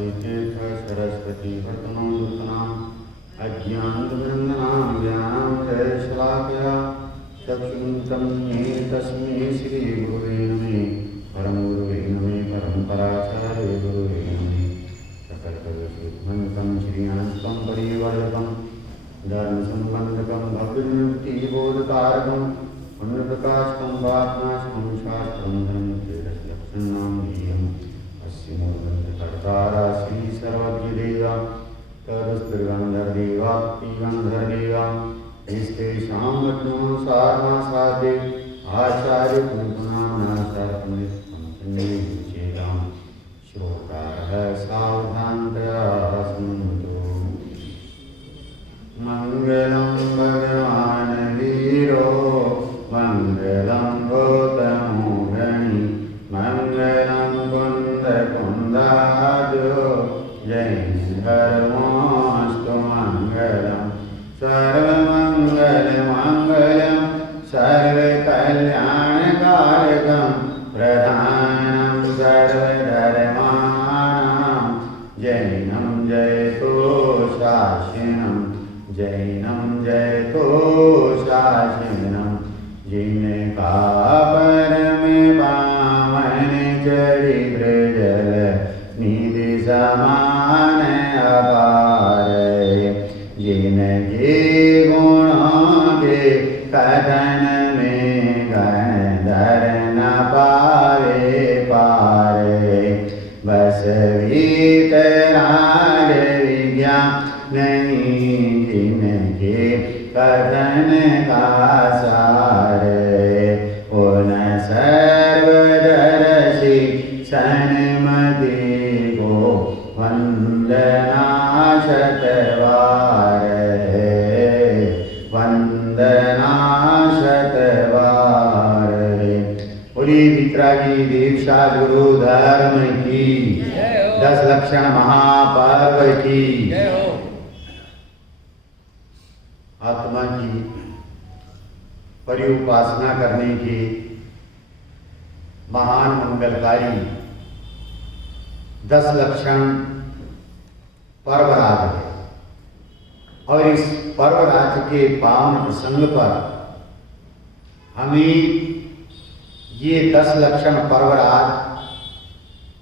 तीर्थ सरस्वती वर्तनोत्तनाम् अज्ञानवृन्दनां ज्ञानामृतशलाकया चक्षुन्तं ये तस्मै श्रीगुरुवे नमः परम गुरुवे नमः परम्पराचार्य गुरुवे नमः सकलकलशोद्भन्तं श्रीअनन्तं परिवर्धकं धर्मसम्बन्धकं भव्यमुक्तिबोधकारकं पुण्यप्रकाशकं वात्माशकं शास्त्रं धर्मतीर्थलक्षणं ध्येयम् अस्य मूलग्रन्थकर्तारा श्रीसर्वज्ञदेवा तदस्त्रिगन्धर्देवा गन्धर्देवा तेषां सारमासादे आचार्य पुनपुनामनाचार्येदां श्रोतारः सावधानतया शृण्वन्तु। मङ्गलं भगवान् वीरो मङ्गलं गौतमो गणि मङ्गलं कुन्दकुन्दाजो जैन धर्मोऽस्तु मङ्गलं सर्वमङ्गलमङ्गलं सर्वकल्याणकारकं प्रधानं सर्वधर्माणां जैनं जयतो शासनं जैनं जयतो शासनं जिनका परम पावन चरित्र जल निधि समान अपार जिनके गुणों के कथन में गणधर न पावे पारे बस वीतराग विज्ञान नहीं जिनके कथन का सार उन सर्वदर्शी सन्मति को वंदना शतवार वंदना शतवार। बोली वितरागी दीक्षा गुरु धर्म की 10 लक्षण महापर्व की। आत्मा की परिउपासना करने के महान मंगलकारी 10 लक्षण पर्वराज है और इस पर्वराज के पावन प्रसंग पर हमें ये 10 लक्षण पर्वराज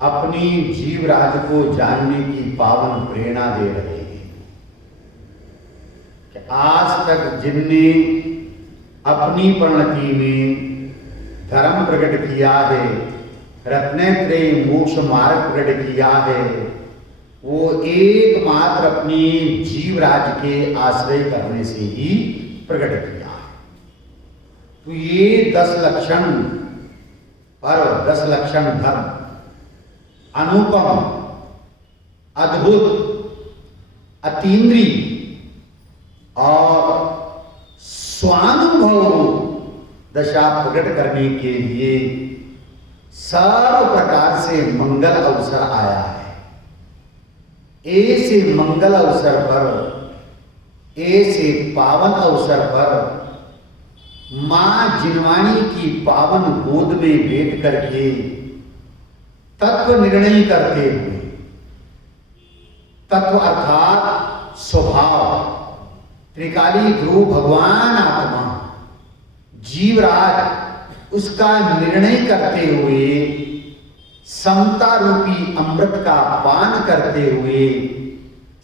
अपनी जीवराज को जानने की पावन प्रेरणा दे रहे हैं कि आज तक जिनने अपनी परिणति में धर्म प्रकट किया है, रत्नत्रयी मोक्ष मार्ग प्रकट किया है, वो एकमात्र अपनी जीवराज के आश्रय करने से ही प्रकट किया है। तो ये 10 लक्षण पर्व 10 लक्षण धर्म अनुपम अद्भुत अतीन्द्रिय और स्वानुभव दशा प्रकट करने के लिए सर्व प्रकार से मंगल अवसर आया है। ऐसे मंगल अवसर पर, ऐसे पावन अवसर पर मां जिनवाणी की पावन गोद में बैठ करके तत्व निर्णय करते हुए, तत्व अर्थात स्वभाव त्रिकाली ध्रुव भगवान आत्मा जीवराज उसका निर्णय करते हुए समता रूपी अमृत का पान करते हुए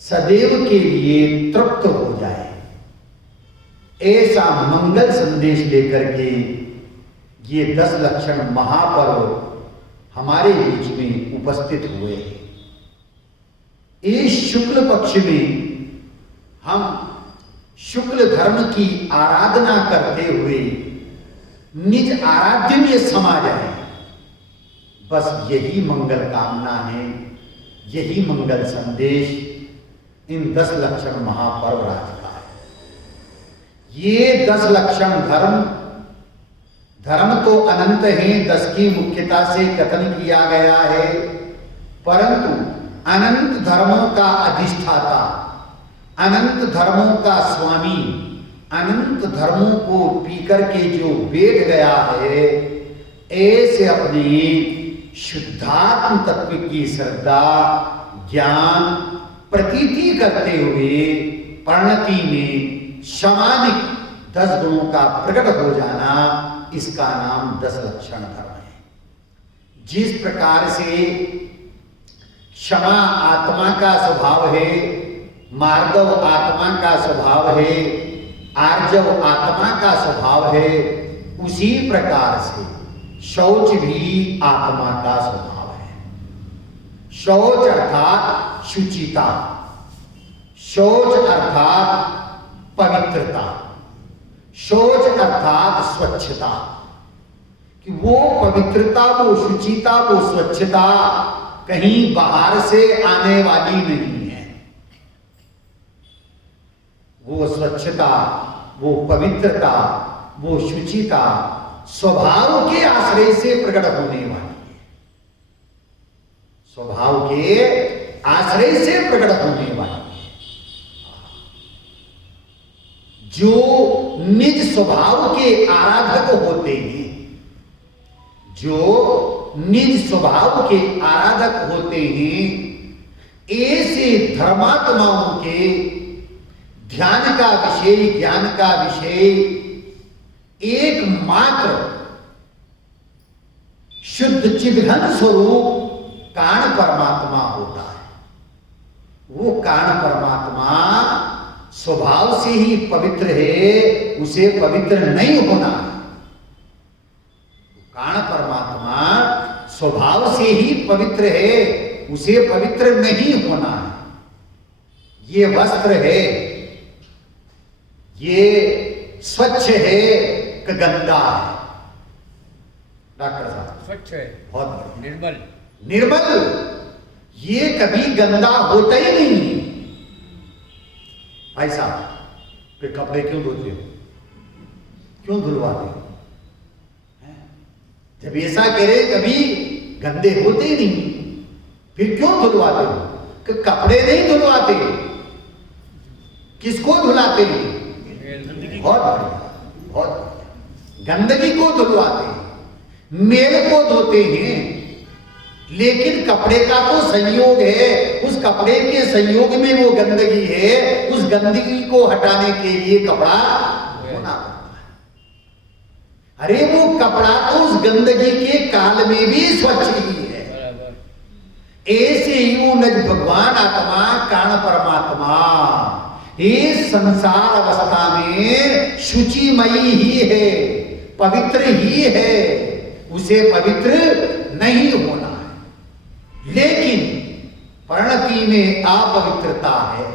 सदैव के लिए तृप्त हो जाए, ऐसा मंगल संदेश लेकर के ये 10 लक्षण महापर्व हमारे बीच में उपस्थित हुए। इस शुक्ल पक्ष में हम शुक्ल धर्म की आराधना करते हुए निज आराध्य में समा जाए, बस यही मंगल कामना है, यही मंगल संदेश इन 10 लक्षण महापर्व राज का है। ये 10 लक्षण धर्म तो अनंत हैं, 10 की मुख्यता से कथन किया गया है, परंतु अनंत धर्मों का अधिष्ठाता, अनंत धर्मों का स्वामी, अनंत धर्मों को पीकर के जो बैठ गया है, ऐसे अपनी शुद्धात्म तत्व की श्रद्धा ज्ञान प्रतीति करते हुए परिणति में सामाजिक 10 गुणों का प्रकट हो जाना, इसका नाम 10 लक्षण धर्म है। जिस प्रकार से क्षमा आत्मा का स्वभाव है, मार्दव आत्मा का स्वभाव है, आर्जव आत्मा का स्वभाव है, उसी प्रकार से शौच भी आत्मा का स्वभाव है। शौच अर्थात शुचिता, शौच अर्थात पवित्रता, शौच अर्थात स्वच्छता। कि वो पवित्रता, वो शुचिता, वो स्वच्छता कहीं बाहर से आने वाली नहीं है। वो स्वच्छता, वो पवित्रता, वो शुचिता स्वभाव के आश्रय से प्रकट होने वाली है। स्वभाव के आश्रय से प्रकट होने वाली है। जो निज स्वभाव के आराधक होते हैं, जो निज स्वभाव के आराधक होते हैं, ऐसे धर्मात्माओं के ध्यान का विषय, ज्ञान का विषय एकमात्र शुद्ध चिद्घन स्वरूप कारण परमात्मा होता है। वो कारण परमात्मा स्वभाव से ही पवित्र है, उसे पवित्र नहीं होना है। कारण परमात्मा स्वभाव से ही पवित्र है, उसे पवित्र नहीं होना है। ये वस्त्र है, ये स्वच्छ है कि गंदा है? डॉक्टर साहब, स्वच्छ है, बहुत निर्मल। निर्मल, ये कभी गंदा होता ही नहीं। भाई साहब, फिर कपड़े क्यों धोते हो, क्यों धुलवाते हो? जब ऐसा करे कभी गंदे होते ही नहीं, फिर क्यों धुलवाते हो? कि कपड़े नहीं धुलवाते, किसको धुलाते हैं? बहुत बहुत गंदगी को धुलवाते हैं, मेल को धोते हैं। लेकिन कपड़े का तो संयोग है, उस कपड़े के संयोग में वो गंदगी है, उस गंदगी को हटाने के लिए कपड़ा धोना पड़ता है। अरे वो कपड़ा तो उस गंदगी के काल में भी स्वच्छ ही है। ऐसे ही वो निज भगवान आत्मा कारण परमात्मा इस संसार अवस्था में शुचिमयी ही है, पवित्र ही है, उसे पवित्र नहीं होना है। लेकिन परिणति में अपवित्रता है,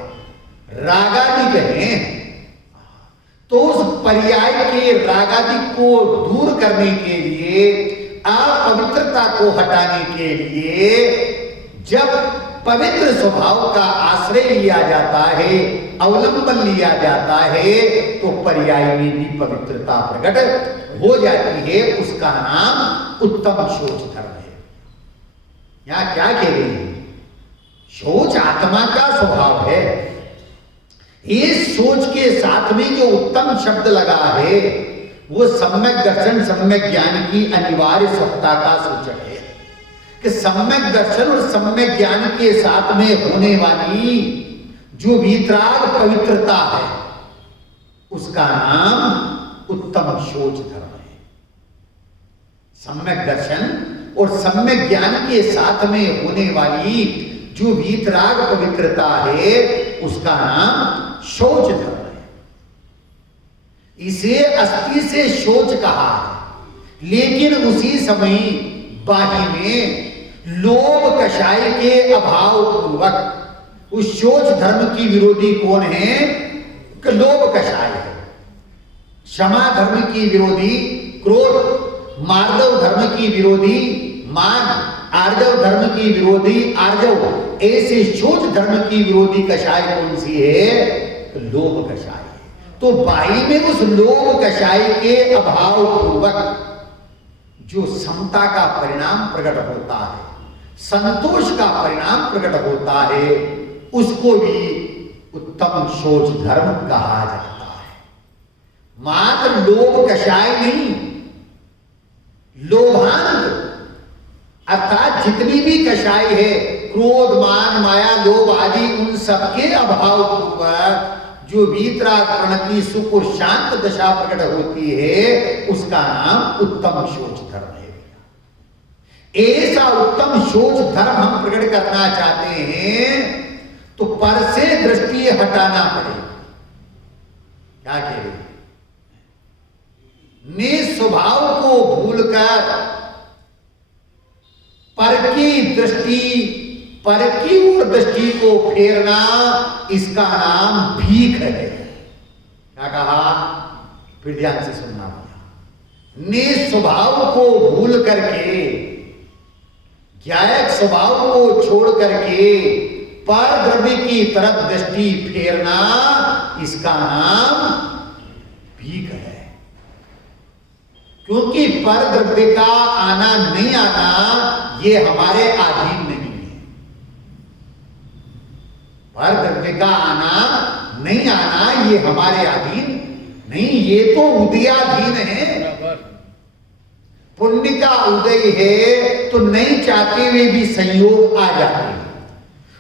रागादिक है, तो उस पर्याय के रागादिक को दूर करने के लिए, अपवित्रता को हटाने के लिए जब पवित्र स्वभाव का आश्रय लिया जाता है, अवलंबन लिया जाता है, तो पर्याय में भी पवित्रता प्रकट हो जाती है। उसका नाम उत्तम शोच धर्म है। यहां क्या कह रहे हैं? शोच आत्मा का स्वभाव है। इस सोच के साथ में जो उत्तम शब्द लगा है, वो सम्यक दर्शन, सम्यक ज्ञान की अनिवार्य सत्ता का सूचक है। कि सम्यक दर्शन और सम्यक ज्ञान के साथ में होने वाली जो वीतराग पवित्रता है, उसका नाम उत्तम शोच धर्म है। सम्यक दर्शन और सम्यक ज्ञान के साथ में होने वाली जो वीतराग पवित्रता है, उसका नाम शोच धर्म है। इसे अस्थि से शोच कहा है, लेकिन उसी समय बाही में लोभ कषाय के अभाव पूर्वक उस शोच धर्म की विरोधी कौन है? कि लोभ कषाय है। क्षमा धर्म की विरोधी क्रोध, मार्दव धर्म की विरोधी मान, आर्जव धर्म की विरोधी आर्जव। ऐसे शोच धर्म की विरोधी कषाय कौन सी है? कि लोभ कषाय है। तो बाई में उस लोभ कषाय के अभाव पूर्वक जो समता का परिणाम प्रकट होता है, संतोष का परिणाम प्रकट होता है, उसको भी उत्तम शोच धर्म कहा जाता है। मात्र लोभ कषाय नहीं, लोभांत अर्थात जितनी भी कषाय है, क्रोध, मान, माया, लोभ आदि, उन सबके अभाव पर जो वीतराग प्रणति सुख और शांत दशा प्रकट होती है, उसका नाम उत्तम शोच धर्म है। ऐसा उत्तम शोच धर्म हम प्रकट करना चाहते हैं तो पर से दृष्टि हटाना पड़ेगा। क्या कह रहे? निस्वभाव को भूलकर पर की दृष्टि, पर की ओर दृष्टि को फेरना, इसका नाम भीख है। क्या कहा? फिर ध्यान से सुनना पड़ा। निस्वभाव को भूल करके, ज्ञायक स्वभाव को छोड़ करके पर द्रव्य की तरफ दृष्टि फेरना, इसका नाम भीख है। क्योंकि पर द्रव्य का आना नहीं आना ये हमारे अधीन नहीं है। पर द्रव्य का आना नहीं आना ये हमारे अधीन नहीं, ये तो उदयाधीन है। पुण्य का उदय है तो नहीं चाहते हुए भी संयोग आ जाते हैं,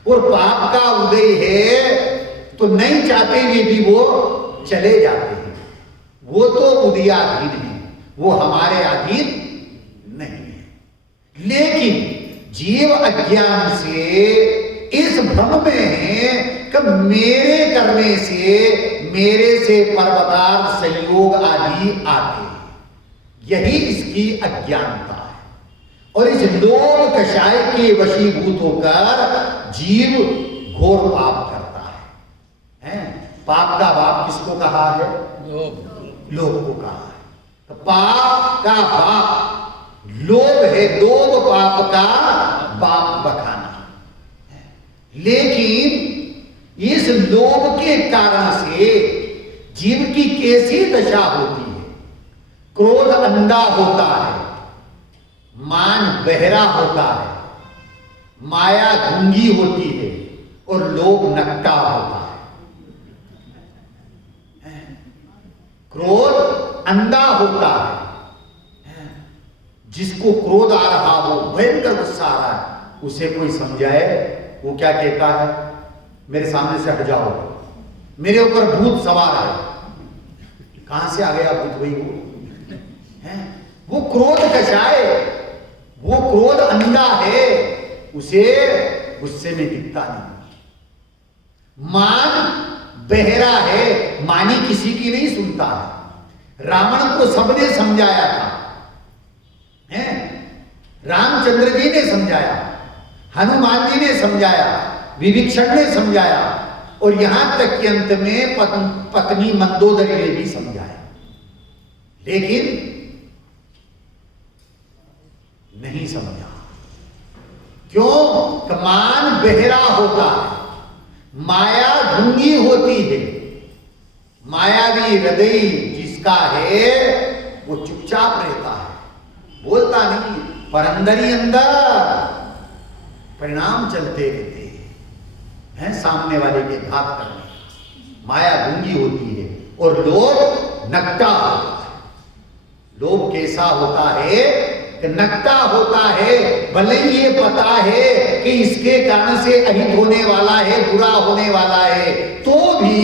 और पाप का उदय है तो नहीं चाहते हुए भी वो चले जाते हैं। वो तो उदयाधीन है, वो हमारे अधीन नहीं है। लेकिन जीव अज्ञान से इस भ्रम में है कि मेरे करने से, मेरे से पर्वतार्थ संयोग आदि आते हैं। यही इसकी अज्ञानता है। और इस लोभ कषाय के वशीभूत होकर जीव घोर पाप करता है? पाप का बाप किसको कहा है? लोभ को कहा है। तो पाप का बाप लोभ है। लोभ पाप का बाप बखाना। लेकिन इस लोभ के कारण से जीव की कैसी दशा होती है? क्रोध अंधा होता है, मान बहरा होता है, माया गूंगी होती है, और लोभ नक्का होता है। क्रोध अंधा होता है। जिसको क्रोध आ रहा हो, भयंकर गुस्सा आ रहा है, उसे कोई समझाए, वो क्या कहता है? मेरे सामने से हट जाओ, मेरे ऊपर भूत सवार है। कहां से आ गया भूत? वही वो क्रोध कषाय, वो क्रोध अंधा है, उसे गुस्से में दिखता नहीं। मान बहरा है, मानी किसी की नहीं सुनता है। रावण को सबने समझाया था, रामचंद्र जी ने समझाया, हनुमान जी ने समझाया, विभीषण ने समझाया, और यहां तक कि अंत में पत्नी मंदोदरी ने भी समझाया। लेकिन नहीं समझा। क्यों? मान बहरा होता है, माया गूंगी होती है। मायावी हृदय जिसका है वो चुपचाप रहता है, बोलता नहीं, पर अंदर ही अंदर परिणाम चलते रहते हैं सामने वाले के घात करने। माया गूंगी होती है और लोभ नकटा होता है। लोभ कैसा होता है? नकटा होता है। भले ये पता है कि इसके कारण से अहित होने वाला है, बुरा होने वाला है, तो भी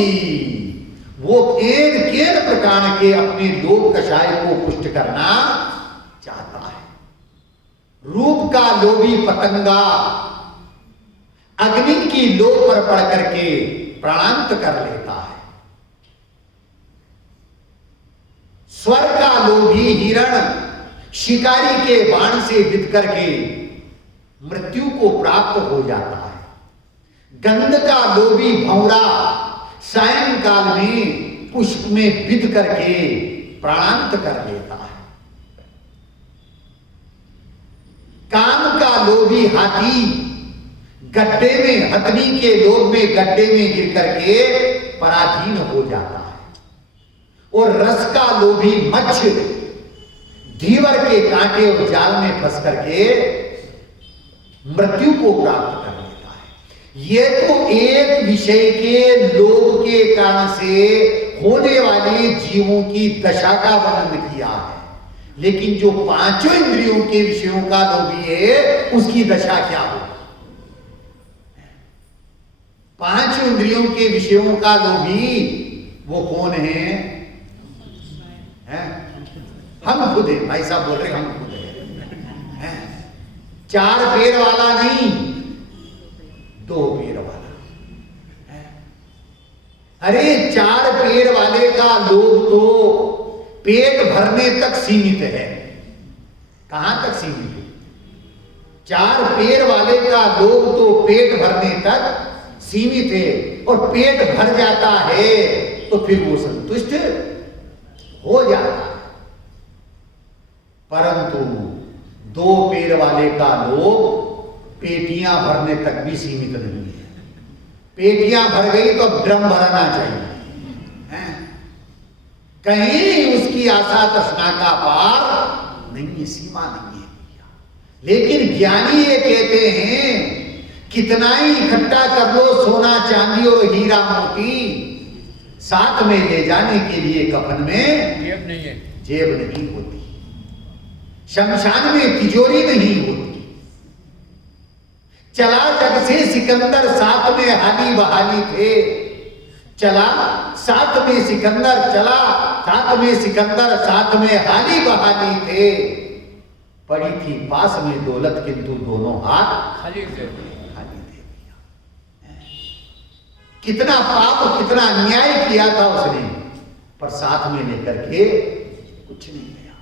वो केन केन प्रकार के अपने लोभ कषाय को पुष्ट करना चाहता है। रूप का लोभी पतंगा अग्नि की लोभ पर पड़ करके प्राणांत कर लेता है। स्वर का लोभी हिरण शिकारी के बाण से बिध करके मृत्यु को प्राप्त हो जाता है। गंध का लोभी भंवरा सायंकाल में पुष्प में बिध करके प्राणांत कर लेता है। काम का लोभी हाथी गड्ढे में, हथनी के लोभ में गड्ढे में गिर करके पराधीन हो जाता है। और रस का लोभी मच्छ धीवर के कांटे और जाल में फंस करके मृत्यु को प्राप्त कर लेता है। यह तो एक विषय के लोभ के कारण से होने वाले जीवों की दशा का वर्णन किया है। लेकिन जो पांचों इंद्रियों के विषयों का लोभी है उसकी दशा क्या हो? पांचों इंद्रियों के विषयों का लोभी वो कौन है? हम खुद है। भाई साहब बोल रहे हम खुद है। चार पैर वाला नहीं, दो पैर वाला। अरे चार पैर वाले का लोभ तो पेट भरने तक सीमित है। कहां तक सीमित है? चार पैर वाले का लोभ तो पेट भरने तक सीमित है, और पेट भर जाता है तो फिर वो संतुष्ट हो जाता है। परंतु दो पैर वाले का लोभ पेटियां भरने तक भी सीमित नहीं है। पेटियां भर गई तो अब ड्रम भरना चाहिए। कहीं उसकी आशा तृष्णा का पार नहीं है, सीमा नहीं है। लेकिन ज्ञानी ये कहते हैं कितना ही इकट्ठा कर लो सोना चांदी और हीरा मोती, साथ में ले जाने के लिए कफन में जेब नहीं है, जेब नहीं होती। शमशान में तिजोरी नहीं होती। चला जग से सिकंदर साथ में हाली बहाली थे। चला साथ में सिकंदर, चला साथ में सिकंदर, साथ में हाली बहाली थे। पड़ी थी पास में दौलत किंतु दोनों हाथ खाली थे। कितना पाप कितना अन्याय किया था उसने, पर साथ में लेकर के कुछ नहीं गया।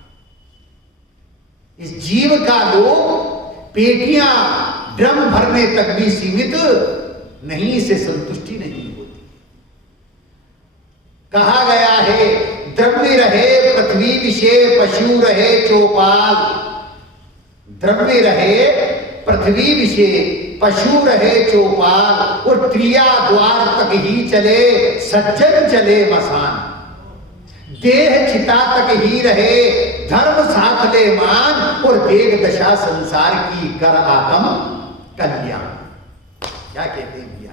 इस जीव का लोभ पेटियां ड्रम भरने तक भी सीमित नहीं, से संतुष्टि नहीं होती। कहा गया है द्रव्य रहे पृथ्वी विषय, पशु रहे चौपाल। द्रव्य रहे पृथ्वी विषय, पशु रहे चौपाल, और त्रिया द्वार तक ही चले सज्जन चले मसान। देह चिता तक ही रहे धर्म साथ ले मान, और देख दशा संसार की कर आत्म कल्याण। क्या कहते हैं भैया?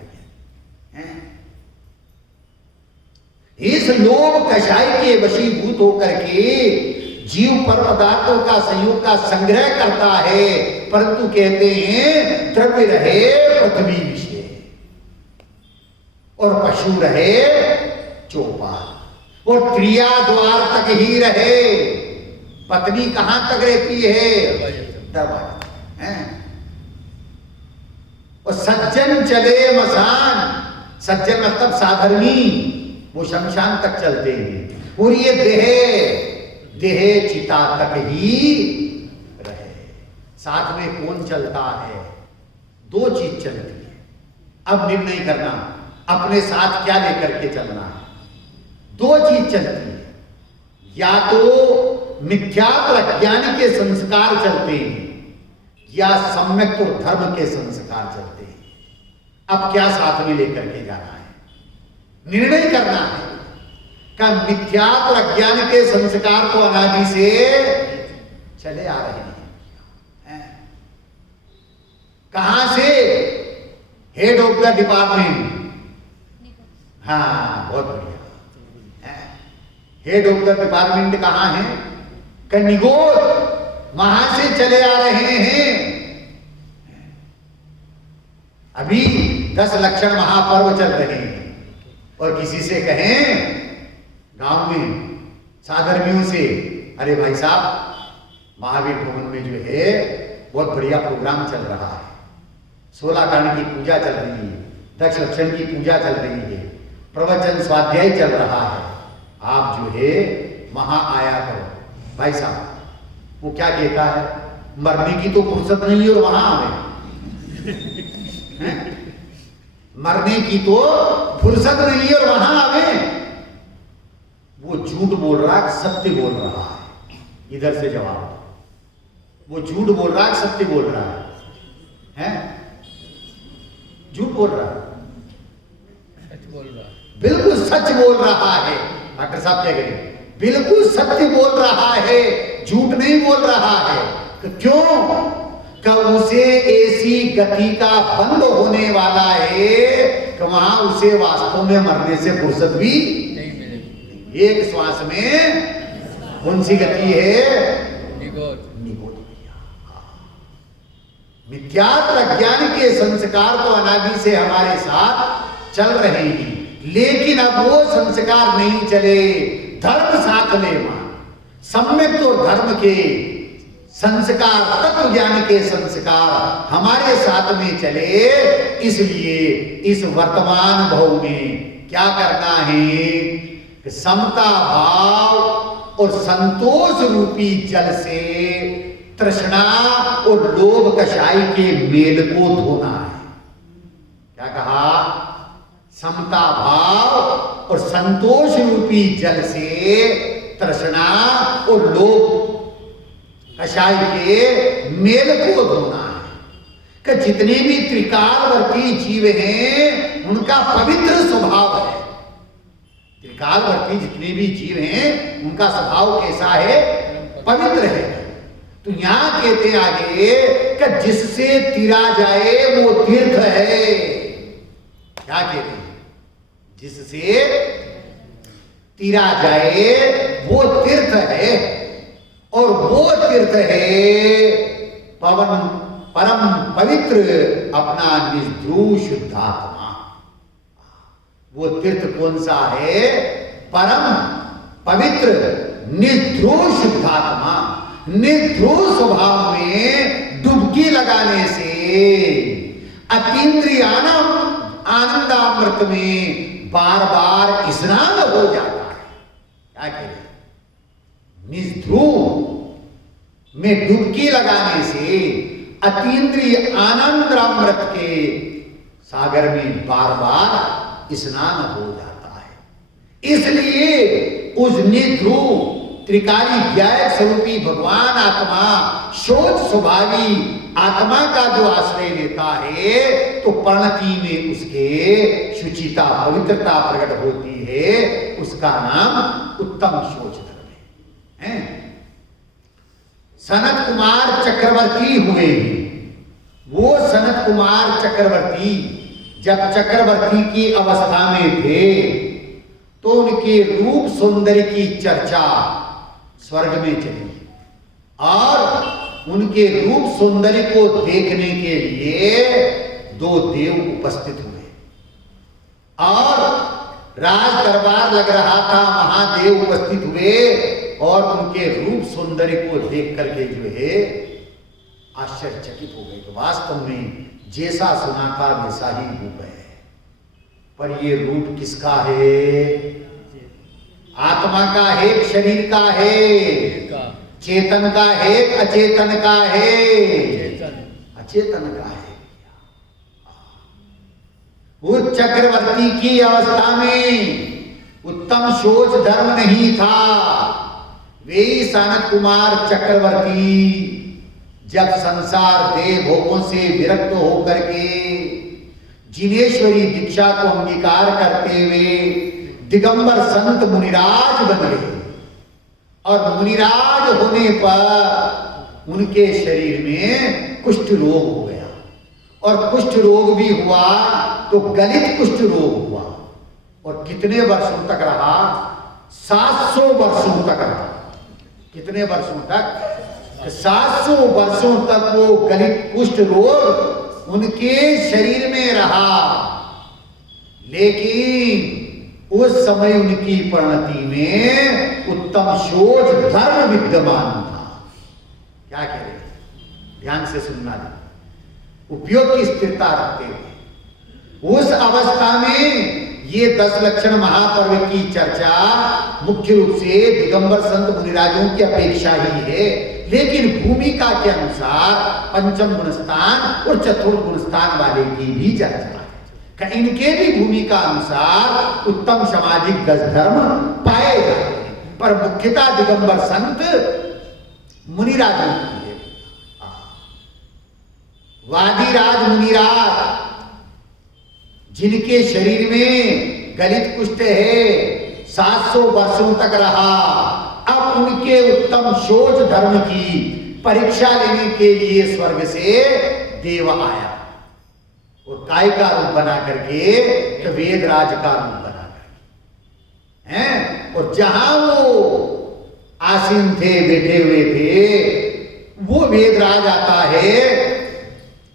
इस लोभ कषाय के वशीभूत होकर के जीव पर पदार्थों का संयोग का संग्रह करता है, परंतु कहते हैं द्रव्य रहे पृथ्वी विषय, और पशु रहे चौपाल, और त्रिया द्वार तक ही रहे। पत्नी कहां तक रहती है? दरवाजा। और सज्जन चले मसान। सज्जन मतलब साधर्मी, वो शमशान तक चलते हैं। और ये देह चिता तक ही रहे। साथ में कौन चलता है? दो चीज चलती है। अब निर्णय करना अपने साथ क्या लेकर के चलना है। दो चीज चलती है, या तो मिथ्यात्व अज्ञान के संस्कार चलते हैं, या सम्यक और धर्म के संस्कार चलते हैं। अब क्या साथ में लेकर के जाना है? निर्णय करना है। का मिथ्यात्व अज्ञान के संस्कार तो अनादि से चले आ रहे हैं। कहां से? Head of the department. हाँ, बहुत बढ़िया। हेड ऑफ द डिपार्टमेंट कहां है? कनिगोर, वहां से चले आ रहे हैं। अभी 10 लक्षण महापर्व चल रहे हैं, और किसी से कहें गांव में साधर्मियों से, अरे भाई साहब महावीर भवन में जो है बहुत बढ़िया प्रोग्राम चल रहा है, 16 कांड की पूजा चल रही है, 10 लक्षण की पूजा चल रही है, प्रवचन स्वाध्याय चल रहा है, आप जो है वहां आया करो। भाई साहब वो क्या कहता है? मरने की तो फुर्सत नहीं है और वहां आवे। मरने की तो फुर्सत नहीं है और वहां आवे। वो झूठ बोल रहा है, सत्य बोल रहा है। इधर से जवाब, वो झूठ बोल रहा है, सत्य बोल रहा है? झूठ बोल रहा है, सच बोल रहा है। बिल्कुल सच बोल रहा है। डॉक्टर साहब क्या करें? बिल्कुल सत्य बोल रहा है, झूठ नहीं बोल रहा है। तो क्यों? कि उसे ऐसी गति का बंद होने वाला है कि वहां उसे वास्तव में मरने से फुर्सत भी नहीं मिलेगी। एक श्वास में कौन सी गति है? निगोद भैया। मिथ्यात्व अज्ञान के संस्कार तो अनादि से हमारे साथ चल रहे हैं, लेकिन अब वो संस्कार नहीं चले, धर्म साथ ले मान, सम्यक तो धर्म के संस्कार, तत्व ज्ञान के संस्कार हमारे साथ में चले। इसलिए इस वर्तमान भव में क्या करना है, समता भाव और संतोष रूपी जल से तृष्णा और लोभ कषाय के मेल को धोना है। क्या कहा, समता भाव और संतोष रूपी जल से तृष्णा और लोभ कषाय के मेल को धोना है। कि जितने भी त्रिकालवर्ती जीव हैं उनका पवित्र स्वभाव है। त्रिकालवर्ती जितने भी जीव हैं उनका स्वभाव कैसा है, पवित्र है। तो यहां कहते आगे कि जिससे तिरा जाए वो तीर्थ है। क्या कहते हैं, जिससे तिरा जाए वो तीर्थ है, और वो तीर्थ है पवन परम पवित्र अपना निज शुद्धात्मा। वो तीर्थ कौन सा है, परम पवित्र निज शुद्धात्मा। निध्रुव स्वभाव में डुबकी लगाने से अतीन्द्रियानम आनंदामृत में बार बार स्नान हो जाता है। क्या कह रहे, निध्रुव में डुबकी लगाने से अतीन्द्रिय आनंद अमृत के सागर में बार बार स्नान हो जाता है। इसलिए उस निध्रुव त्रिकाली ज्ञायक स्वरूपी भगवान आत्मा, शोच स्वभावी आत्मा का जो आश्रय लेता है तो परिणति में उसके शुचिता पवित्रता प्रकट होती है। उसका नाम उत्तम शोच धर्म है। सनत कुमार चक्रवर्ती हुए हैं। वो सनत कुमार चक्रवर्ती जब चक्रवर्ती की अवस्था में थे तो उनके रूप सौंदर्य की चर्चा स्वर्ग में चली, और उनके रूप सौंदर्य को देखने के लिए दो देव उपस्थित हुए, और राज दरबार लग रहा था, महादेव उपस्थित हुए और उनके रूप सौंदर्य को देख करके जो है आश्चर्यचकित हो गए। तो वास्तव में जैसा सुना था वैसा ही रूप है, पर ये रूप किसका है, आत्मा का है, शरीर का है, चेतन का है, अचेतन का है, अचेतन का है। वो चक्रवर्ती की अवस्था में उत्तम शोच धर्म नहीं था। वे सनत कुमार चक्रवर्ती जब संसार देह भोगों से विरक्त होकर के जिनेश्वरी दीक्षा को अंगीकार करते हुए दिगंबर संत मुनिराज बन गए, और मुनिराज होने पर उनके शरीर में कुष्ठ रोग हो गया, और कुष्ठ रोग भी हुआ तो गलित कुष्ठ रोग हुआ, और कितने वर्षों तक रहा, 700 वर्षों तक रहा। कितने वर्षों तक, 700 वर्षों तक वो गलित कुष्ठ रोग उनके शरीर में रहा। लेकिन उस समय उनकी परिणति में उत्तम शोच धर्म विद्यमान था। क्या कह रहे, ध्यान से सुनना, उपयोग की स्थिरता रखते हुए उस अवस्था में ये 10 लक्षण महापर्व की चर्चा मुख्य रूप से दिगंबर संत मुनिराजों की अपेक्षा ही है, लेकिन भूमिका के अनुसार पंचम गुणस्थान और चतुर्थ गुणस्थान वाले की भी चर्चा है। इनके भी भूमिका अनुसार उत्तम सामाजिक धर्म पाए जाते हैं, पर मुख्यतः दिगंबर संत मुनिराजों की है। वादीराज मुनिराज जिनके शरीर में गलित कुष्ठ है, 700 वर्षों तक रहा, अब उनके उत्तम शोच धर्म की परीक्षा लेने के लिए स्वर्ग से देव आया, और काय का रूप बना करके, तो वेदराज का रूप बना करके हैं। और जहां वो आसीन थे, बैठे हुए थे, वो वेदराज आता है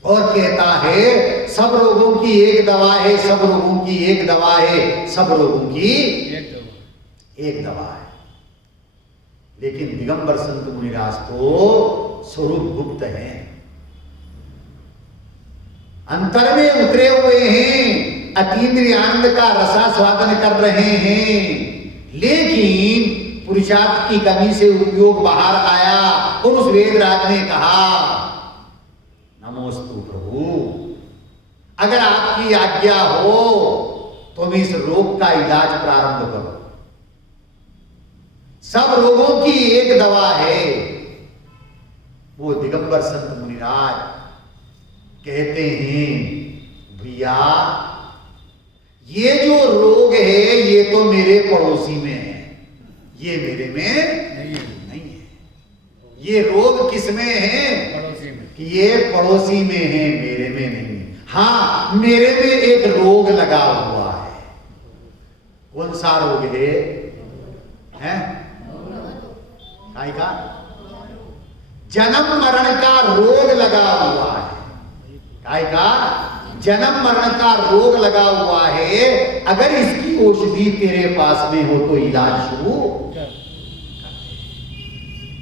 और कहता है सब रोगों की एक दवा है, सब रोगों की एक दवा है, सब रोगों की एक दवा है। लेकिन दिगंबर संत मुनिराज तो स्वरूप गुप्त है, अंतर में उतरे हुए हैं, अतीन्द्रिय आनंद का रसास्वादन कर रहे हैं, लेकिन पुरुषार्थ की कमी से उपयोग बाहर आया और उस वेदराज ने कहा नमोस्तु प्रभु, अगर आपकी आज्ञा हो तो मैं इस रोग का इलाज प्रारंभ करो। सब रोगों की एक दवा है। वो दिगंबर संत मुनिराज कहते हैं भैया ये जो रोग है ये तो मेरे पड़ोसी में है, ये मेरे में नहीं है। ये रोग किस में है? पड़ोसी में। कि ये पड़ोसी में है, मेरे में नहीं है। हाँ, मेरे में एक रोग लगा हुआ है। कौन सा रोग है? काय का? जन्म मरण का रोग लगा हुआ है। काय का? जन्म मरण का रोग लगा हुआ है। अगर इसकी औषधि तेरे पास में हो तो इलाज शुरू।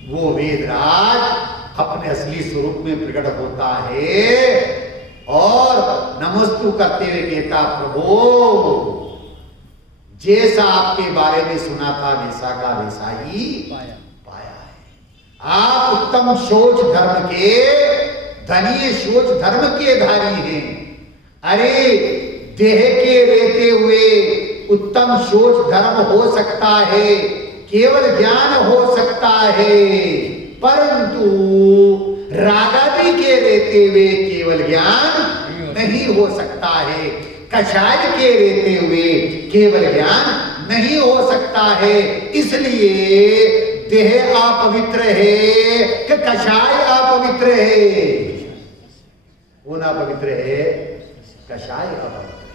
वो वेदराज अपने असली स्वरूप में प्रकट होता है और नमस्तु करते हुए कहता प्रभु जैसा आपके बारे में सुना था वैसा का वैसा ही पाया है। आप उत्तम शोच धर्म के धनी, शोच धर्म के धारी हैं। अरे देह के रहते हुए उत्तम शोच धर्म हो सकता है, केवल ज्ञान हो सकता है, परंतु रागादि के रहते हुए केवल ज्ञान नहीं हो सकता है। कषाय के रहते हुए केवल ज्ञान नहीं हो सकता है। इसलिए देह अपवित्र है कि कषाय अपवित्र है? कौन अपवित्र है? कषाय अपवित्र है।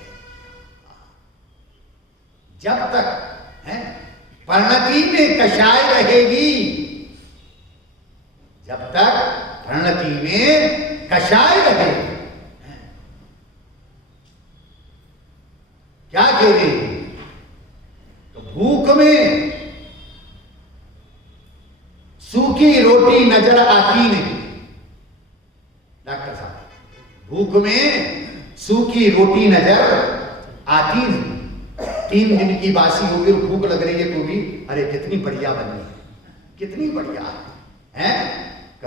जब तक है परिणति में कषाय रहेगी, जब तक परिणति में कषाय रहेगी। क्या कह रहे हैं? तो भूख में सूखी रोटी नजर आती नहीं। डॉक्टर साहब, भूख में सूखी रोटी नजर आती नहीं। 3 दिन की बासी होगी और भूख लग रही है तो भी अरे कितनी बढ़िया बनी है, कितनी बढ़िया है।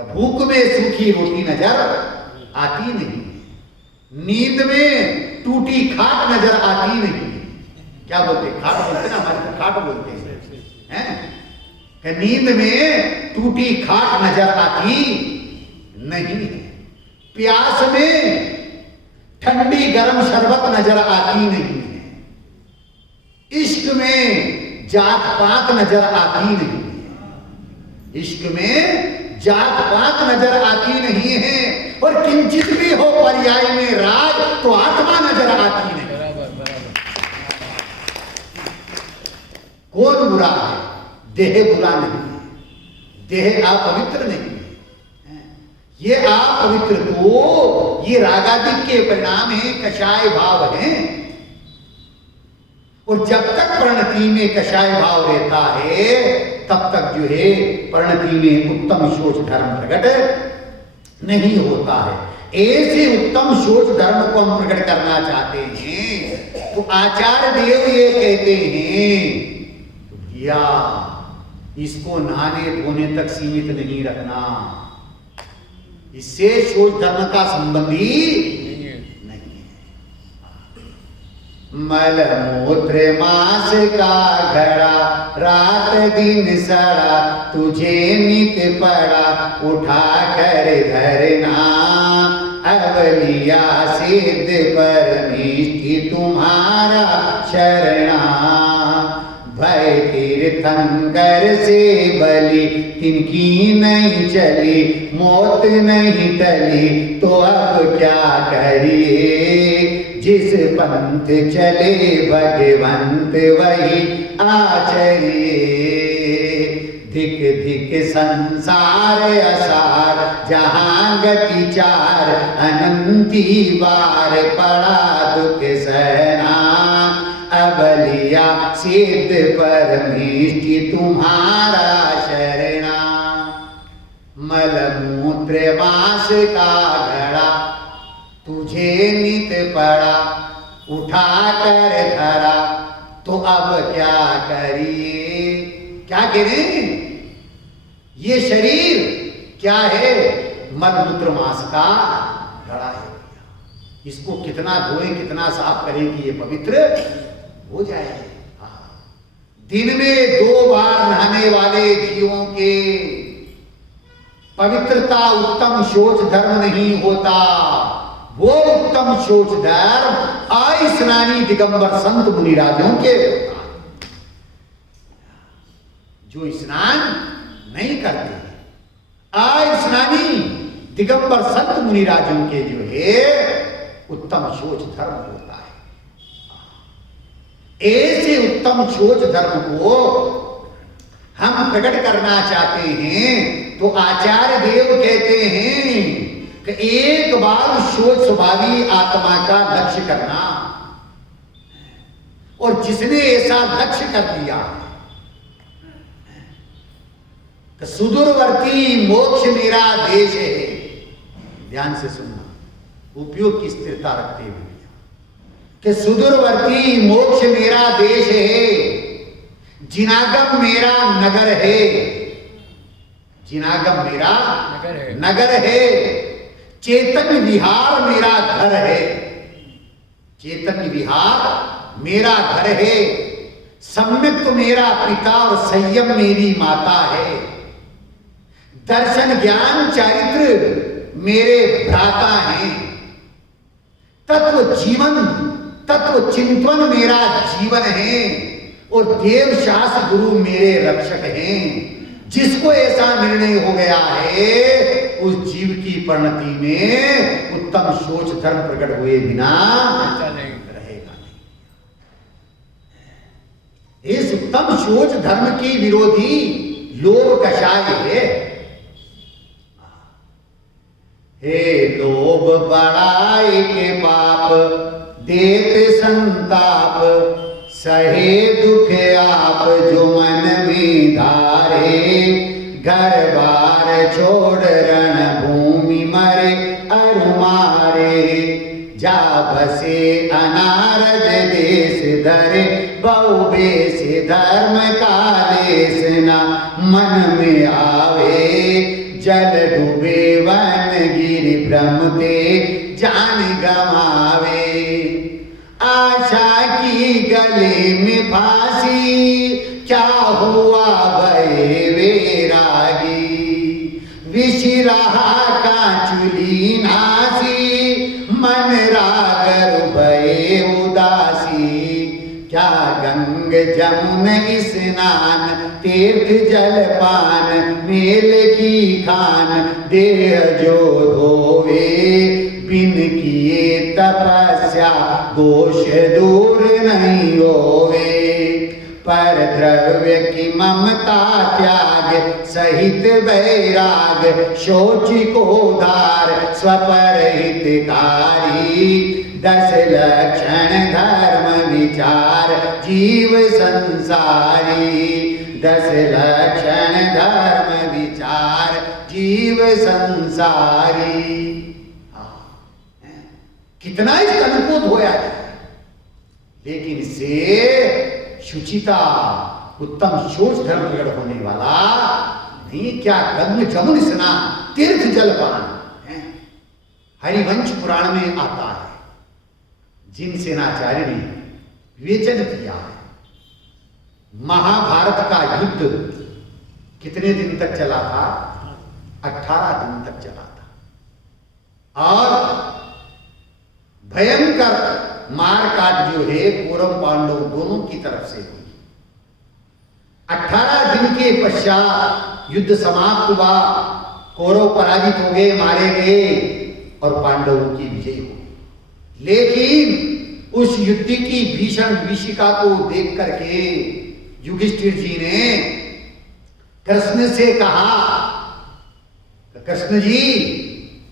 भूख में सूखी रोटी नजर आती नहीं। नींद में टूटी खाट नजर आती नहीं। क्या बोलते? खाट बोलते ना, हमारे खाट बोलते हैं। नींद में टूटी खाट नजर आती नहीं। प्यास में ठंडी गर्म शरबत नजर आती नहीं है। इश्क में जात पात नजर आती नहीं है। इश्क में जात पात नजर आती नहीं है। और किंचित भी हो पर्याय में राज तो आत्मा नजर आती नहीं। कौन बुरा है? देह बुरा नहीं है, देह अपवित्र नहीं है। ये अपवित्र तो ये रागादि के परिणाम है, कषाय भाव है। और जब तक परिणति में कषाय भाव रहता है तब तक जो है परिणति में उत्तम शोच धर्म प्रकट नहीं होता है। ऐसे उत्तम शोच धर्म को हम प्रकट करना चाहते हैं तो आचार्य देव ये कहते हैं या इसको नहाने धोने तक सीमित नहीं रखना। इससे शोच धर्म का संबंधी नहीं है। मल मूत्र मास का घड़ा रात दिन सड़ा तुझे नित पड़ा उठा कर धरना। अवलिया सिद्ध परमेष्टि तुम्हारा शरणा। भय तीर्थंकर से बलि तिनकी नहीं चली मौत नहीं टली तो अब क्या करिए। जिस पंथ चले भगवंत वही आचरिए। धिक धिक संसार असार, जहां गति चार अनंती बार, पड़ा दुख सहना अबलिया सिद्ध परमेष्टि तुम्हारा शरणा। मलमूत्र मास का घड़ा तुझे नित पड़ा, उठा कर धरा तो अब क्या करिए। क्या करें, ये शरीर क्या है, मलमूत्र मांस का घड़ा है। इसको कितना धोए कितना साफ करें कि ये पवित्र हो जाए। दिन में 2 बार नहाने वाले जीवों के पवित्रता उत्तम शौच धर्म नहीं होता। वो उत्तम शौच धर्म अस्नानी दिगंबर संत मुनिराजों के होता। जो स्नान नहीं करते, अस्नानी दिगंबर संत मुनिराजों के जो है उत्तम शौच धर्म होता है। ऐसे उत्तम शौच धर्म को हम प्रकट करना चाहते हैं तो आचार्य देव कहते हैं कि एक बार शौच स्वभावी आत्मा का लक्ष्य करना, और जिसने ऐसा लक्ष्य कर लिया कि सुदूरवर्ती मोक्ष मेरा देश है, ध्यान से सुनना, उपयोग की स्थिरता रखते हुए, कि सुदूरवर्ती मोक्ष मेरा देश है, जिनागम मेरा नगर है, जिनागम मेरा नगर है, चेतन विहार मेरा घर है, चेतन विहार मेरा घर है, सम्यक मेरा पिता और संयम मेरी माता है, दर्शन ज्ञान चारित्र मेरे भ्राता हैं, तत्व जीवन तत्व चिंतन मेरा जीवन है, और देव शास्त्र गुरु मेरे रक्षक हैं। जिसको ऐसा निर्णय हो गया है उस जीव की परिणति में उत्तम शौच धर्म प्रकट हुए बिना रहेगा नहीं। इस उत्तम शौच धर्म की विरोधी लोभ कषाय है। हे लोभ बड़ाई के पाप, देते संताप, सहे दुख आप जो मन में धारे, घर बार छोड़ रण भूमि मरे अरुमारे, जा बसे अनारज देश धरे, बहु बेस धर्म का देश न मन में आवे, जल डूबे वन गिर भ्रमते जान गमावे, आशा की गले में फांसी, क्या हुआ भय वैरागी, विष रहा कांचुली नासी, मन रागर भय उदासी, क्या गंग जमुन स्नान, तीर्थ जलपान, मेल की खान, देह जो धोवे, बिन किए तपस्या दोष दूर नहीं होवे, पर द्रव्य की ममता त्याग, सहित वैराग, शौच को धार, स्वपर हितकारी, 10 लक्षण धर्म विचार, जीव संसारी, 10 लक्षण धर्म विचार, जीव संसारी। कितना इसका अनुकूल होया है, लेकिन इससे शुचिता उत्तम शौच धर्म प्रकट होने वाला नहीं। क्या गंग जमुन स्नान, तीर्थ जलपान, हरिवंश पुराण में आता है। जिन सेनाचार्य ने विवेचन किया है, महाभारत का युद्ध कितने दिन तक चला था? 18 दिन तक चला था, और भयंकर मारकाट जो है कौरव पांडव दोनों की तरफ से हुई। 18 दिन के पश्चात युद्ध समाप्त हुआ, कौरव पराजित हो गए, मारे गए, और पांडवों की विजय हुई। लेकिन उस युद्ध की भीषण विभीषिका को देख करके युधिष्ठिर जी ने कृष्ण से कहा, कृष्ण जी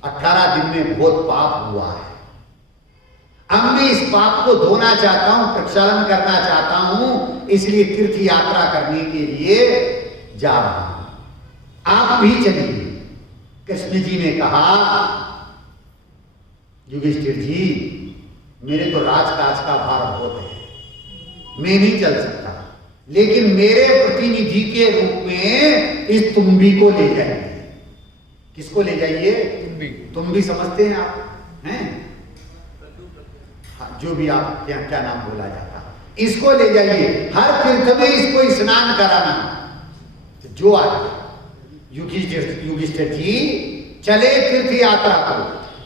18 दिन में बहुत पाप हुआ है, अब मैं इस पाप को धोना चाहता हूं, प्रक्षालन करना चाहता हूं, इसलिए तीर्थ यात्रा करने के लिए जा रहा हूं, आप भी चलिए। कृष्ण जी ने कहा, युधिष्ठिर जी मेरे तो राजकाज का भार बहुत है, मैं नहीं चल सकता, लेकिन मेरे प्रतिनिधि के रूप में इस तुम्बी को ले जाइए। किसको ले जाइए? तुम्बी। तुम्बी समझते हैं आप? हैं? हाँ, जो भी आप क्या क्या नाम बोला जाता, इसको ले जाइए, हर तीर्थ में इसको स्नान कराना। जो आगे युधिष्ठिर जी चले तीर्थ यात्रा को,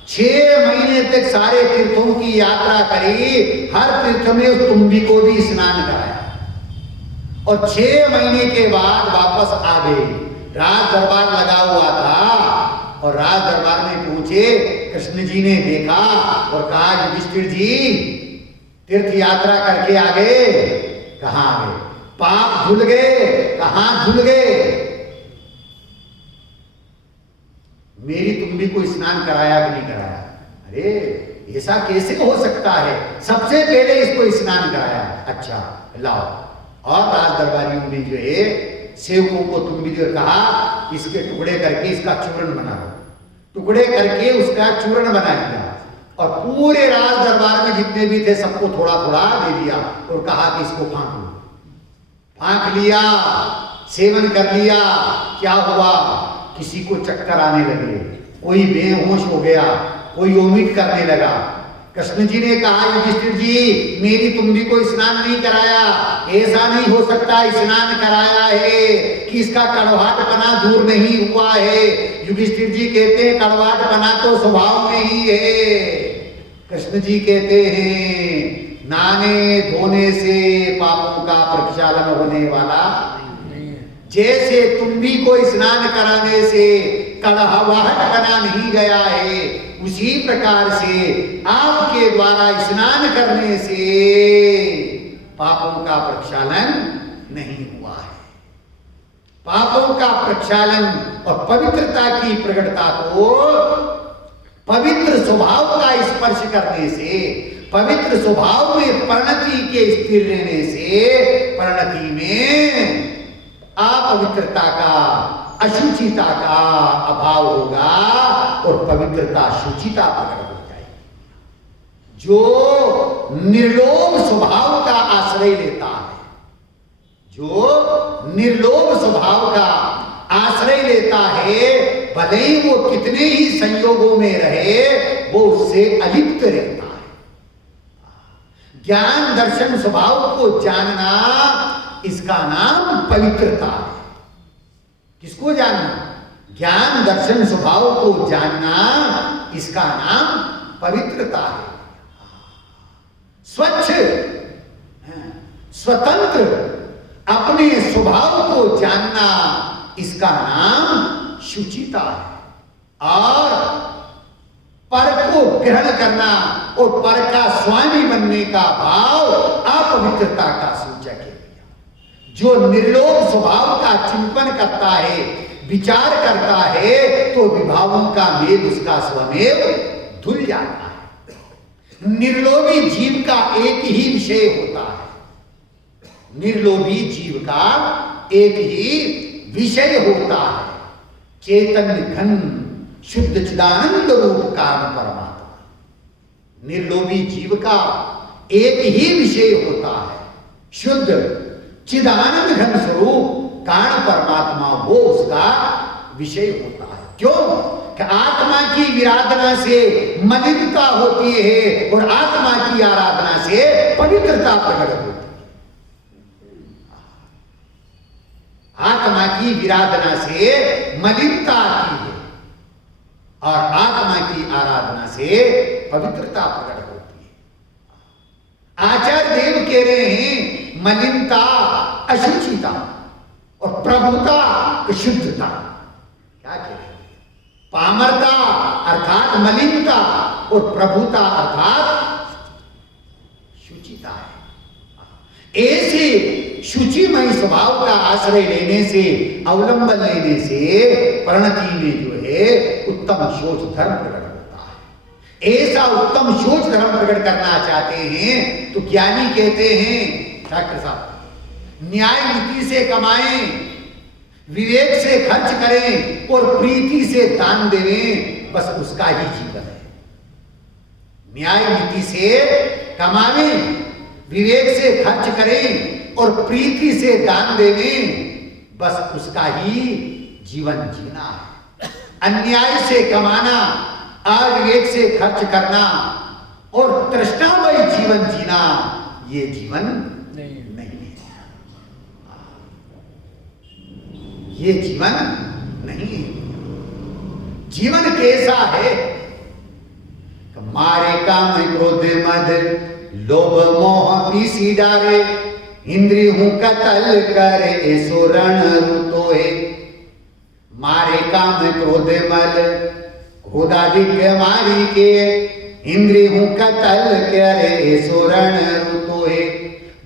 6 महीने तक सारे तीर्थों की यात्रा करी, हर तीर्थ में उस तुम्बी को भी स्नान कराया, और 6 महीने के बाद वापस आ गए। राज दरबार लगा हुआ था, और राज दरबार में पहुंचे, कृष्ण जी ने देखा और कहा, युधिष्ठिर जी तीर्थ यात्रा करके आ गए? कहां आ गए? पाप धुल गए? कहां धुल गए? मेरी तुम्बी को स्नान कराया कि नहीं कराया? अरे ऐसा कैसे हो सकता है, सबसे पहले इसको स्नान कराया। अच्छा लाओ, और राज दरबारियों ने जो है सेवकों को तुम्बी जो कहा, इसके टुकड़े करके इसका चूर्ण बना लो, टुकड़े करके उसका चूर्ण बना दिया, और पूरे राज दरबार में जितने भी थे सबको थोड़ा थोड़ा दे दिया, और कहा कि इसको फांक लो। फांक लिया, सेवन कर लिया। क्या हुआ? किसी को चक्कर आने लगे, कोई बेहोश हो गया, कोई वोमिट करने लगा। कृष्ण जी ने कहा, युधिष्ठिर जी मेरी तुम्बी को स्नान नहीं कराया, ऐसा नहीं हो सकता, स्नान कराया है कि इसका कड़वाहटपना दूर नहीं हुआ है। युधिष्ठिर जी कहते हैं कड़वाहटपना तो स्वभाव में ही है। कृष्ण जी कहते हैं नहाने धोने से पापों का प्रक्षालन होने वाला, जैसे तुम्बी को स्नान कराने से कड़वाहटपना नहीं गया है, उसी प्रकार से आपके द्वारा स्नान करने से पापों का प्रक्षालन नहीं हुआ है। पापों का प्रक्षालन और पवित्रता की प्रकटता को पवित्र स्वभाव का स्पर्श करने से, पवित्र स्वभाव में परिणति के स्थिर रहने से, परिणति में अपवित्रता का, अशुचिता का अभाव होगा और पवित्रता शुचिता प्रकट हो जाएगी। जो निर्लोभ स्वभाव का आश्रय लेता है, जो निर्लोभ स्वभाव का आश्रय लेता है, भले ही वो कितने ही संयोगों में रहे, वो उससे अलिप्त रहता है। ज्ञान दर्शन स्वभाव को जानना, इसका नाम पवित्रता है। किसको जानना? ज्ञान दर्शन स्वभाव को जानना, इसका नाम पवित्रता है। स्वच्छ स्वतंत्र अपने स्वभाव को जानना, इसका नाम शुचिता है। और पर को ग्रहण करना और पर का स्वामी बनने का भाव अपवित्रता का सूचक है। जो निर्लोभ स्वभाव का चिंतन करता है, विचार करता है, तो विभावों का मेघ उसका स्वमेव धुल जाता है। निर्लोभी जीव का एक ही विषय होता है, निर्लोभी जीव का एक ही विषय होता है, चैतन्य घन शुद्ध चिदानंद रूप काम परमात्मा। निर्लोभी जीव का एक ही विषय होता है, शुद्ध चिदानंद घन स्वरूप कारण परमात्मा, वो उसका विषय होता है। क्यों? कि आत्मा की विराधना से मलिनता होती है और आत्मा की आराधना से पवित्रता प्रकट होती है। आत्मा की विराधना से मलिनता आती है और आत्मा की आराधना से पवित्रता प्रकट होती है। आचार्य देव कह रहे हैं मलिनता अशुचिता और प्रभुता शुद्धता। क्या कह रहे हैं? पामरता अर्थात मलिनता और प्रभुता अर्थात शुचिता है। ऐसे शुचिमय स्वभाव का आश्रय लेने से, अवलंबन लेने से परिणति में जो है उत्तम शोच धर्म प्रकट होता है। ऐसा उत्तम शोच धर्म प्रकट करना चाहते हैं तो ज्ञानी कहते हैं डॉक्टर साहब, न्याय नीति से कमाएं, विवेक से खर्च करें और प्रीति से दान देवें, बस उसका ही जीवन है। न्याय नीति से कमाएं, विवेक से खर्च करें और प्रीति से दान देवें, बस उसका ही जीवन जीना है। अन्याय से कमाना, अविवेक से खर्च करना और तृष्णामय जीवन जीना, ये जीवन नहीं है। ये जीवन नहीं है। जीवन कैसा है? मारे काम क्रोध मद लोभ मोह पीसी डारे, इंद्रिय हूं कतल करे सो रण रुतोए। मारे काम क्रोध मद क्रोधाधिक मारी के, इंद्रिय हूं कतल करे सो रण रुतोए।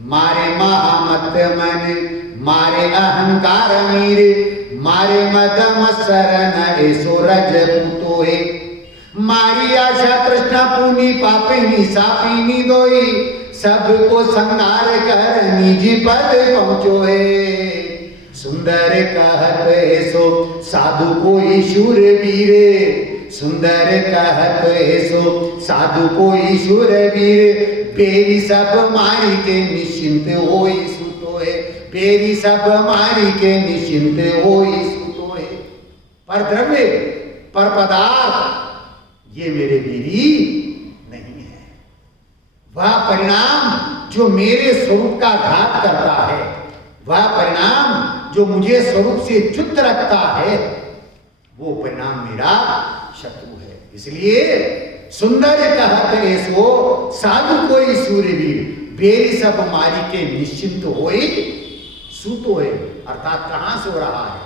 मारे महामत मन मारे अहंकार मीर, मारे मद मत्सरन ऐसो रज पुतोए। मारी आशा तृष्णा पूनी पापिनी सापिनी दोई, सबको संगार कर निजी पद पहुंचो है। सुंदर कहत ऐसो साधु कोई शूर वीरे, सुंदर कहत ऐसो साधु कोई शूर वीर। बेरी सब मारी के निश्चिंत होई सुतो है, बेरी सब मारी के निश्चिंत होई सुतो है। पर द्रव्य, पर पदार्थ, ये मेरे वीरी नहीं है। वह परिणाम जो मेरे स्वरूप का घात करता है, वह परिणाम जो मुझे स्वरूप से च्युत रखता है, वो परिणाम मेरा शत्रु है। इसलिए सुंदर कहत ऐसो साधु कोई सूर्यवीर, बेरी सब मारी के निश्चिंत होई सूतो है। अर्थात कहां सो रहा है?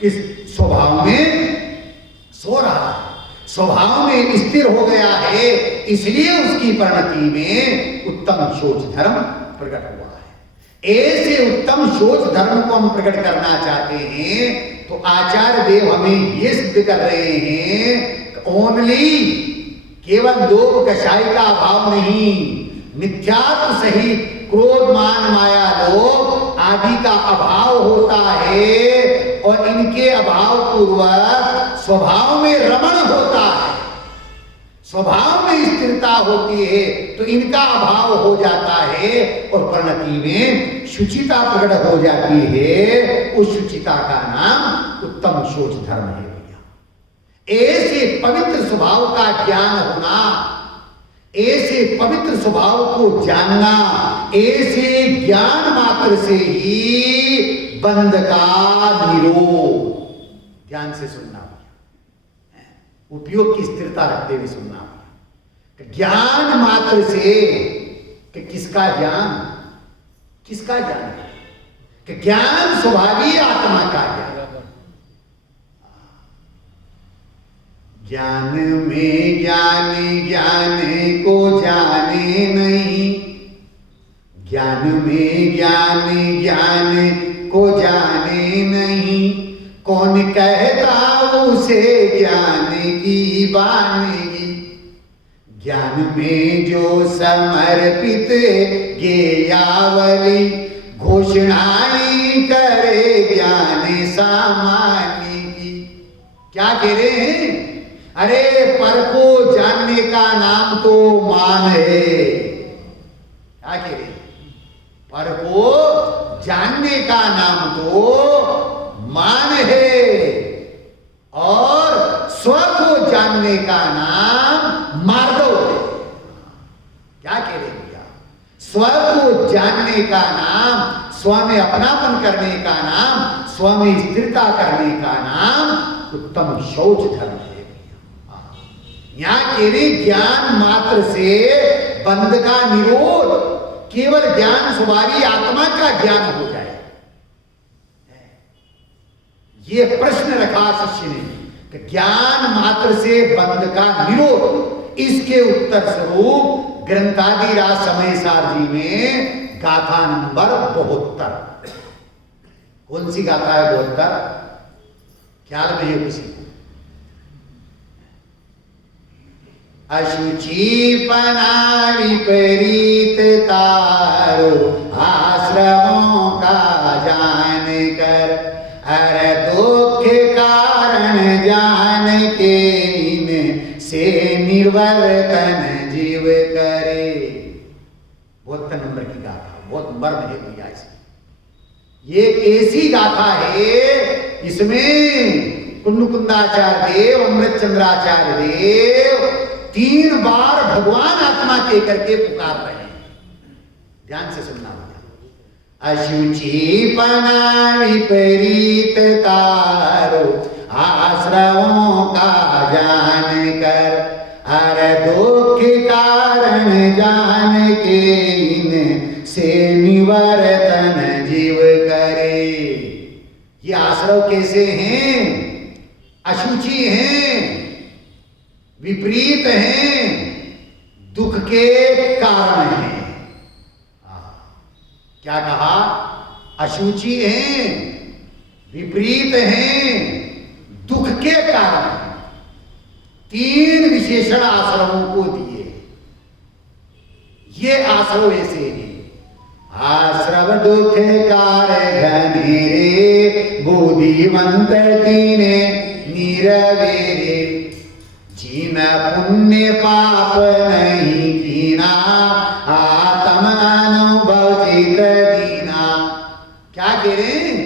किस स्वभाव में सो रहा है? स्वभाव में स्थिर हो गया है, इसलिए उसकी परिणति में उत्तम शोच धर्म प्रकट हुआ है। ऐसे उत्तम शोच धर्म को हम प्रकट करना चाहते हैं तो आचार्य देव हमें ये सिद्ध कर रहे हैं, ओनली केवल लोभ कषाय का अभाव नहीं, मिथ्यात्व सहित क्रोध मान माया लोभ आदि का अभाव होता है और इनके अभाव पूर्वक स्वभाव में रमण होता है, स्वभाव में स्थिरता होती है, तो इनका अभाव हो जाता है और परिणति में शुचिता प्रकट हो जाती है। उस शुचिता का नाम उत्तम शोच धर्म है। ऐसे पवित्र स्वभाव का ज्ञान होना, ऐसे पवित्र स्वभाव को जानना, ऐसे ज्ञान मात्र से ही बंध का निरोध। ध्यान से सुनना, उपयोग की स्थिरता रखते हुए सुनना। ज्ञान मात्र से कि किसका ज्ञान? किसका ज्ञान है? कि ज्ञान स्वभावी आत्मा का ज्ञान। ज्ञान में ज्ञान ज्ञान को जाने नहीं, ज्ञान में ज्ञान ज्ञान को जाने नहीं। कौन कहता उसे ज्ञान की बानगी, ज्ञान में जो समर्पित ज्ञेयावली। घोषणाएं करे ज्ञान सामान्य की। क्या कह रहे हैं? अरे पर को जानने का नाम तो मान है। क्या कह रहे? पर को जानने का नाम तो मान है और स्व को जानने का नाम मार्गव है। क्या कह रहे भैया? स्व को जानने का नाम, स्व में अपनापन करने का नाम, स्व में स्थिरता करने का नाम उत्तम शौच धर्म है। यहां कह रहे ज्ञान मात्र से बंध का निरोध, केवल ज्ञान स्वभावी आत्मा का ज्ञान हो जाए। ये प्रश्न रखा शिष्य ने कि ज्ञान मात्र से बंध का निरोध, इसके उत्तर स्वरूप ग्रंथादि राज समय सार जी में गाथा नंबर 72। कौन सी गाथा है 72? ख्याल में है किसी को? अशुचिपना विपरीत तारो आश्रमों का जान कर, अरे दुख कारण जान के इन से निर्वर्तन जीव करे। 72 नंबर की गाथा, बहुत मर्म है भैया इसमें। ये ऐसी गाथा है, इसमें कुंदकुंदाचार्य देव, अमृत चंद्राचार्य देव 3 बार भगवान आत्मा के करके पुकार रहे हैं। ध्यान से सुनना भैया। अशुचिपना विपरीत तारो आश्रमों का जान कर, हर दुख कारण जान के इन से निवर्तन जीव करे। ये आश्रव कैसे हैं? अशुचि हैं, विपरीत हैं, दुख के कारण हैं। क्या कहा? अशुचि हैं, विपरीत हैं, दुख के कारण। 3 विशेषण आश्रमों को दिए। ये आश्रम ऐसे हैं। आश्रम दुख कार घनेरे, बुद्धिमंत तीने नीरवेरे, जीना पुण्य पाप नहीं कीना, आत्म अनुभव चित दीना। क्या कह रहे हैं?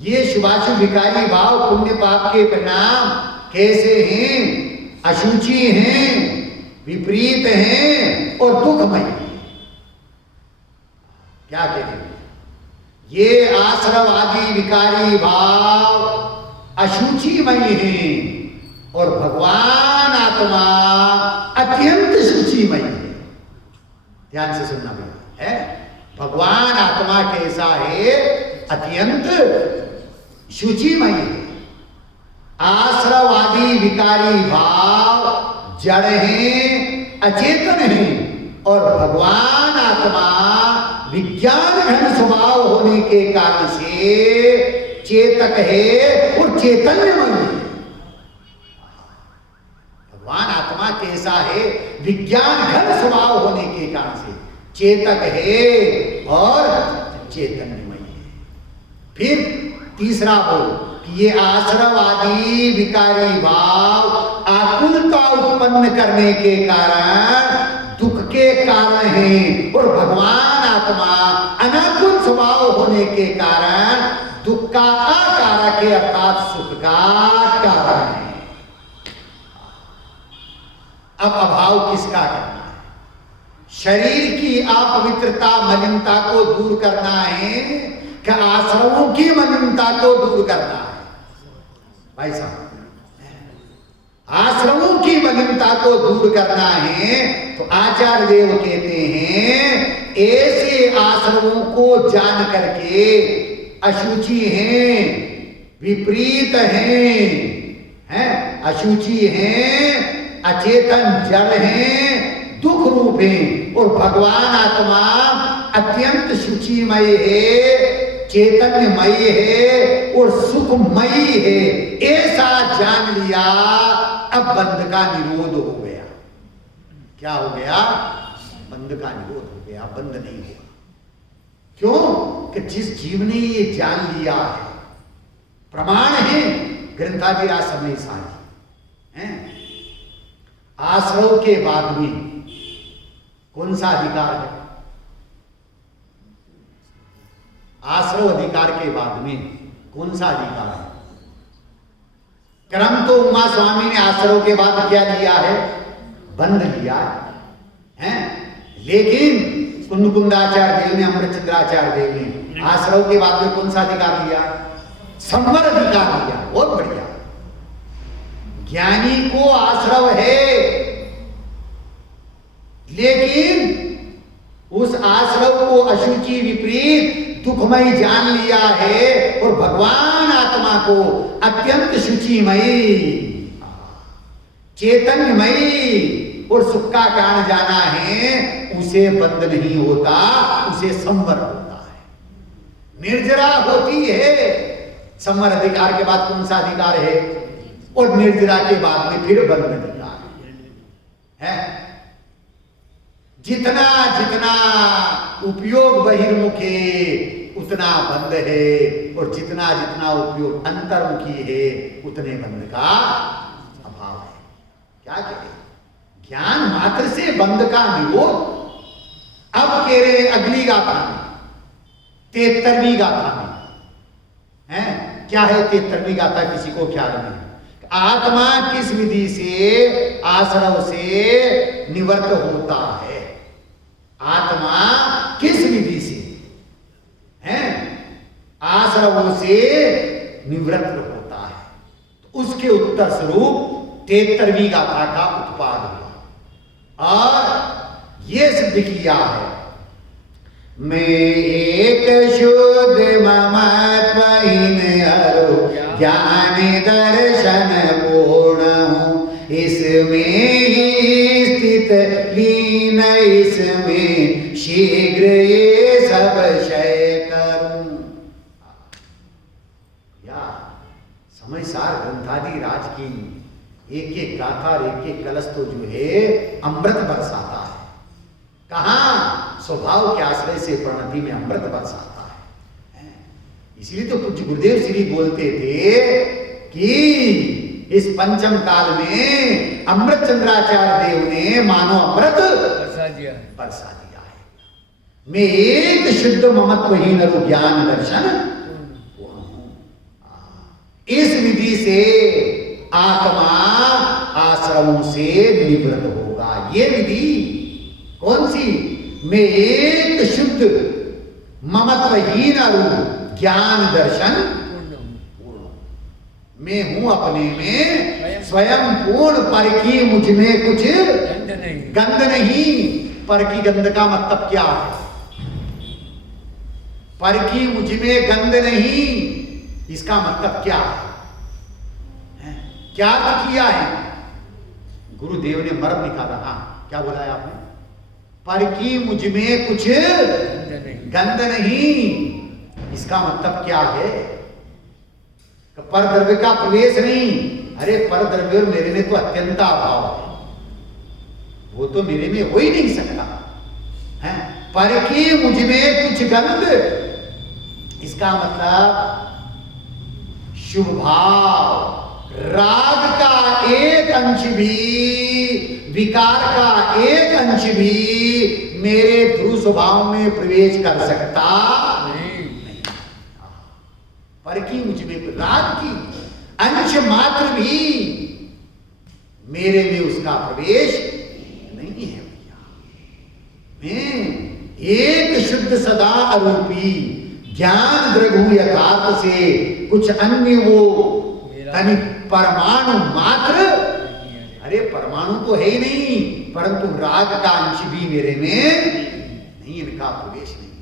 ये शुभाशुभ विकारी भाव पुण्य पाप के परिणाम कैसे हैं? अशुचि हैं, विपरीत हैं और दुखमय। क्या कह रहे हैं? ये आश्रवादी विकारी भाव अशुचिमय हैं और भगवान आत्मा अत्यंत शुचिमय है। ध्यान से सुनना भैया है। भगवान आत्मा कैसा है? अत्यंत शुचिमय है। आश्रवादी विकारी भाव जड़ हैं, अचेतन हैं और भगवान आत्मा विज्ञान घन स्वभाव होने के कारण से चेतक है और चैतन्यमय है। भगवान आत्मा कैसा है? विज्ञान घन स्वभाव होने के कारण से चेतक है और चैतन्यमय है। फिर तीसरा बोल कि ये आश्रवादी विकारी भाव आकुलता उत्पन्न करने के कारण दुख के कारण है और भगवान आत्मा अनाकुल स्वभाव होने के कारण दुख का अकारक है अर्थात सुख का कारण है। अब अभाव किसका करना है? शरीर की अपवित्रता मलिनता को दूर करना है कि आश्रमों की मलिनता को दूर करना है? भाई साहब, आश्रमों की मलिनता को दूर करना है तो आचार्य देव कहते हैं ऐसे आश्रमों को जान करके अशुचि हैं, विपरीत हैं, अशुचि हैं, अचेतन जड़ हैं, दुख रूप हैं और भगवान आत्मा अत्यंत शुचिमय है, चैतन्यमय है और सुखमयी है, ऐसा जान लिया। अब बंध का निरोध हो गया। क्या हो गया? बंध का निरोध हो गया, बंध नहीं होगा। क्यों? कि जिस जीव ने ये जान लिया है, प्रमाण है ग्रंथादिराज समय साझी हैं। आश्रव के बाद में कौन सा अधिकार है? आश्रव अधिकार के बाद में कौन सा अधिकार है? क्रम तो उमा स्वामी ने आश्रव के बाद क्या लिया है? बंध लिया है। लेकिन कुंदकुंदाचार्य देव ने, अमृतचंद्राचार्य देव ने आश्रव के बाद में कौन सा अधिकार लिया? संवर अधिकार लिया। बहुत बढ़िया। ज्ञानी को आश्रव है, लेकिन उस आश्रव को अशुचि विपरीत दुखमय जान लिया है और भगवान आत्मा को अत्यंत शुचिमयी, चैतन्यमयी और सुख का कारण जाना है, उसे बंध नहीं होता, उसे संवर होता है। निर्जरा होती है, संवर अधिकार के बाद कौन सा अधिकार है, और निर्जरा के बाद में फिर बंध अधिकार है। जितना जितना उपयोग बहिर्मुखी उतना बंध है, और जितना जितना उपयोग अंतर्मुखी है उतने बंध का अभाव है। क्या कहें, ज्ञान मात्र से बंध का निरोध। अब कह रहे अगली गाथा में, 73वीं गाथा में है, क्या है 73वीं गाथा, किसी को ख्याल नहीं। आत्मा किस विधि से आश्रव से निवृत्त होता है, आत्मा किस विधि से है आश्रवों से निवृत्त होता है, तो उसके उत्तर स्वरूप 73वीं गाथा का उत्पाद हुआ। और ये सिद्ध किया है, मैं एक शुद्ध ममत्वहीन अरु ज्ञान दर्शन पूर्ण हूं, इसमें ही स्थित लीन, इसमें शीघ्र ये सब क्षय करूं। या समय सार ग्रंथादि राज की एक एक गाथा और एक एक कलश तो जो है अमृत बरसाता है। कहां, स्वभाव के आश्रय से प्रणति में अमृत बरसाता है। इसलिए तो कुछ गुरुदेव श्री बोलते थे कि इस पंचम काल में अमृत चंद्राचार्य देव ने मानो अमृत बरसा दिया है। मैं एक शुद्ध ममत्वहीन ज्ञान दर्शन, इस विधि से आत्मा आश्रमों से निवृत्त होगा। ये विधि कौन सी, मैं एक शुद्ध ममत्वहीन ज्ञान दर्शन पूर्ण, मैं हूं अपने में स्वयं पूर्ण, पर की मुझ में कुछ गंध नहीं। पर की गंध का मतलब क्या है, पर की मुझ में गंध नहीं, इसका मतलब क्या है, क्या अर्थ किया है। गुरुदेव ने मर्म निकाला। हाँ, क्या बोला है आपने, पर की मुझ में कुछ गंध नहीं, इसका मतलब क्या है, पर द्रव्य का प्रवेश नहीं। अरे पर द्रव्य और मेरे में तो अत्यंत अभाव है, वो तो मेरे में हो ही नहीं सकता है। पर की मुझ में कुछ गंध, इसका मतलब शुभ भाव, राग का एक अंश भी, विकार का एक अंश भी मेरे ध्रुव स्वभाव में प्रवेश कर सकता नहीं। पर की मुझ में राग की अंश मात्र भी मेरे में उसका प्रवेश नहीं है भैया। मैं एक शुद्ध सदा अरूपी ज्ञान द्रघु यथार्थ से कुछ अन्य वो तनि परमाणु मात्र, अरे परमाणु तो है ही नहीं, परंतु राग का अंश भी मेरे में नहीं, इनका प्रवेश नहीं।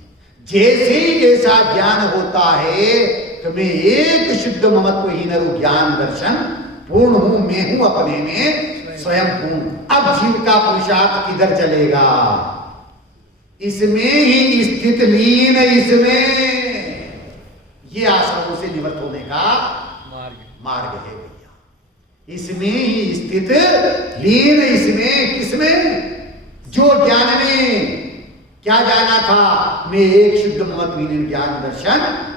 जैसे ही जैसा ज्ञान होता है तो मैं एक शुद्ध ममत्वहीन ज्ञान दर्शन पूर्ण हूं, मैं हूं अपने में स्वयं पूर्ण। अब जीव का पुरुषार्थ किधर चलेगा, इसमें ही स्थित लीन, इसमें ये आश्रमों से निवृत्त होने का मार्ग है भैया। इसमें ही स्थित लीन, इसमें किसमें, जो ज्ञान में क्या जाना था, मैं एक शुद्ध ममत्वहीन ज्ञान दर्शन,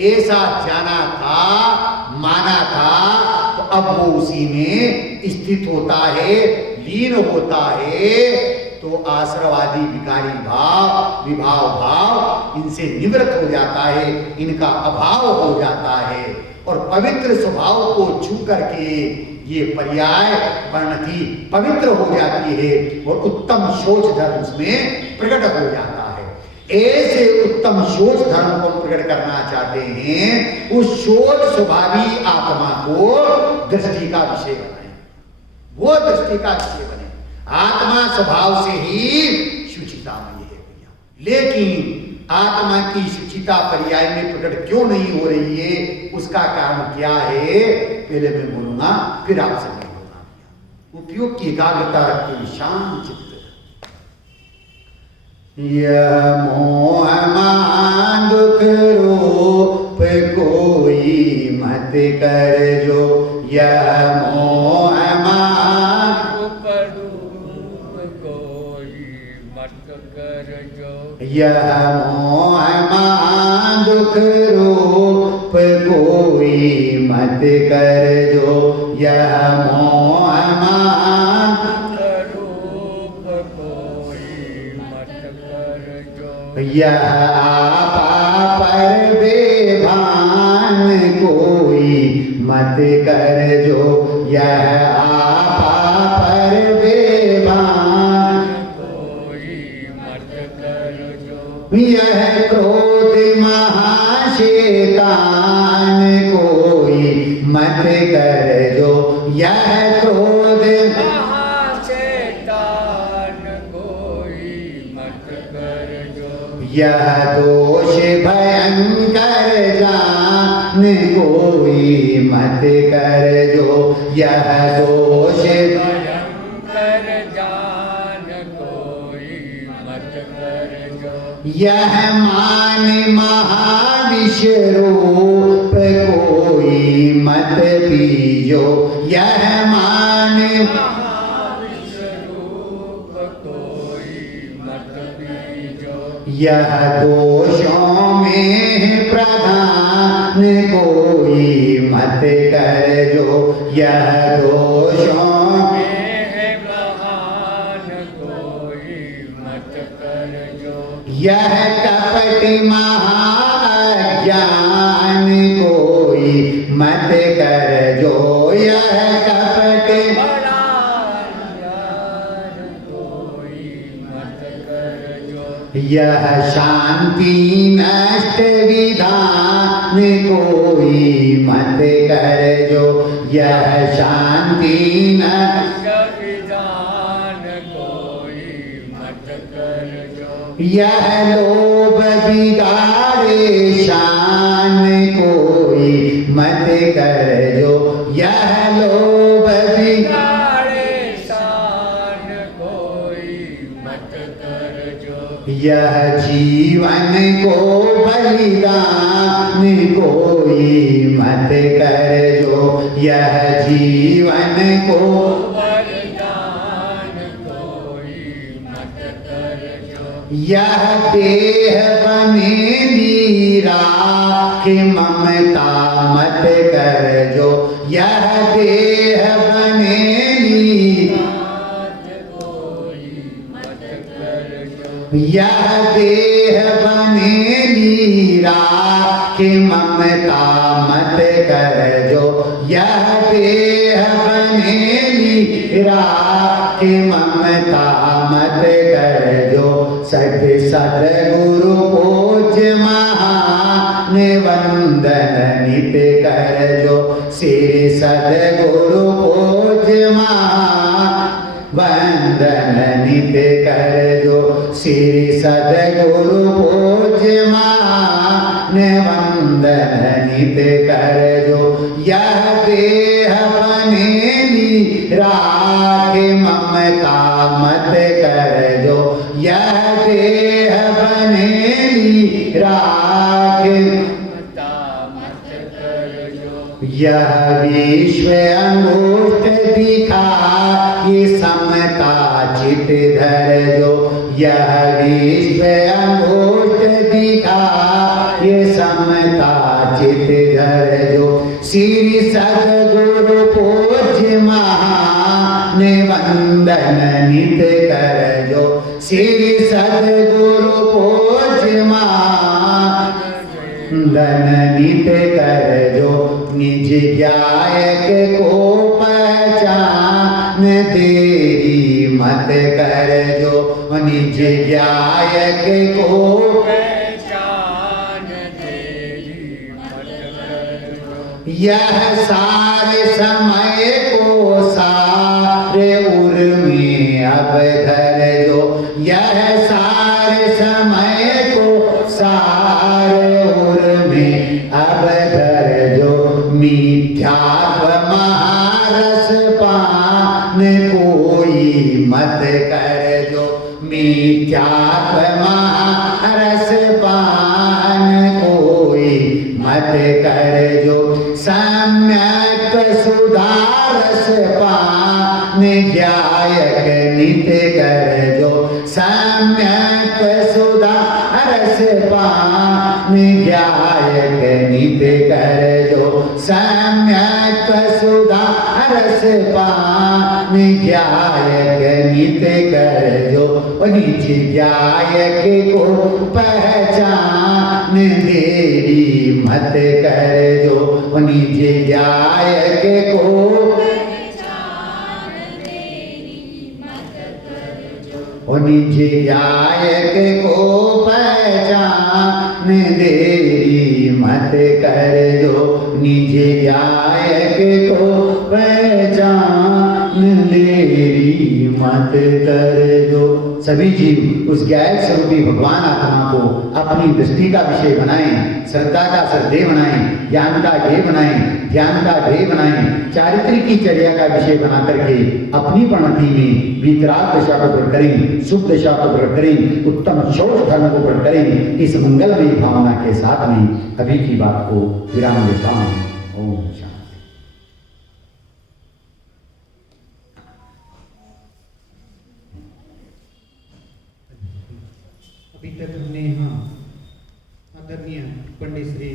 ऐसा जाना था, माना था, तो अब वो उसी में स्थित होता है, लीन होता है। तो आश्रवादी विकारी भाव, विभाव भाव इनसे निवृत्त हो जाता है, इनका अभाव हो जाता है, और पवित्र स्वभाव को छू करके ये पर्याय वर्णति पवित्र हो जाती है, और उत्तम सोच धर्म उसमें प्रकट हो जाता है। ऐसे उत्तम सोच धर्म को प्रकट करना चाहते हैं, उस सोच स्वभावी आत्मा को दृष्टि का विषय बनाए, वो दृष्टि का विषय बने। आत्मा स्वभाव से ही शुचितामयी है भैया, लेकिन आत्मा की शुचिता पर्याय में प्रकट क्यों नहीं हो रही है, उसका कारण क्या है, पहले मैं बोलूंगा, फिर आपसे बोलूंगा। उपयोग की एकाग्रता रखते शांत चित्त। यह मोह मान दुख रूप कोई मत कर जो, यह मोह मान दुख रूप कोई मत कर जो, यह मोह मान दुख रूप कोई मत कर जो, यह मोह मान रूप कोई मत कर जो, यह आपा पर बेभान कोई मत कर जो, यह आपा पर बेभान कोई मत कर जो, यह क्रोध महाशैतान कोई मत कर जो, यह क्रोध महाशैतान कोई मत कर जो, यह दोष भयंकर जान कोई मत कर जो, यह दोष भयंकर जान कोई मत कर जो, यह मान महाविष रूप कोई मत पीजो, यह मान महाविष रूप कोई मत पीजो, यह दोषों में प्रधान कोई मत कर जो, यह दोषों में महान कोई मत कर जो, यह कपट महाज्ञान कोई मत कर जो, यह कपट बड़ा ज्ञान कोई मत कर जो, यह शांति नष्ट विधान कोई मत कर जो, यह शांति नष्ट विधान कोई मत कर जो, यह लोभ बिगाड़े शान कोई मत कर जो, यह लोभ बिगाड़े शान कोई मत कर जो, यह जीवन को बलिदान कोई मत कर जो, यह जीवन को वरदान कोई मत कर जो, यह देह बने राख ममता मत कर जो, यह देह बने आज कोई मत कर जो, यह देह बने राख ममता मत कर जो, यह देह बने राख ममता मत कर जो, सद सदगुरु पूज्य महान वंदन नित कर जो, श्री सदगुरु पूज्य महान वंदन नित कर जो, श्री सदगुरु पूज्य महान वंदन नित कर जो, यह देह बने राख ममता मत कर जो, यह देह बने राख ममता मत कर जो, यह विश्व अंगूठ दिखा ये समता चित धर जो, यह विश्व अंगूठ दिखा ये समता चित धर जो, श्री सदगुरु पूज्य महान वंदन नित कर जो, श्री सदगुरु पूज्य महान वंदन नित कर जो, निज गायक को पहचान देरी मत कर जो, निज गायक को पहचान तेरी मत कर जो, यह सारे समय को सारे उर में अब धर जो, यह सारे समय को सारे उर में अब धर जो, मिथ्यात्व महारस पान त्यात्मा रस पान कोई मत कर जो सम्यक सुधारस पान ज्ञायक नित कर जो सम्यक सुधारस पान ज्ञायक नित कर जो सम्यक सुधारस पान ज्ञायक नित कर जो निज ज्ञायक को पहचान देरी मत कर जो निज ज्ञायक को निज ज्ञायक को पहचान देरी मत कर जो निज ज्ञायक को पहचान देरी मत कर जो। सभी जीव उस ज्ञायक स्वरूपी भगवान आत्मा को अपनी दृष्टि का विषय बनाएं, श्रद्धा का श्रद्धेय बनाएं, ज्ञान का ध्येय बनाएं, ध्यान का ध्येय बनाएं, चारित्र्य की चर्या का विषय बना करके अपनी प्रणति में वितराग दशा को प्रकट करें, सुख दशा को प्रकट करें, उत्तम शौच धर्म को प्रकट करें। इस मंगलमयी भावना के साथ में अभी की बात को विराम देता हूं। ओम शांति। अभी तक हमने यहाँ आदरणीय पंडित श्री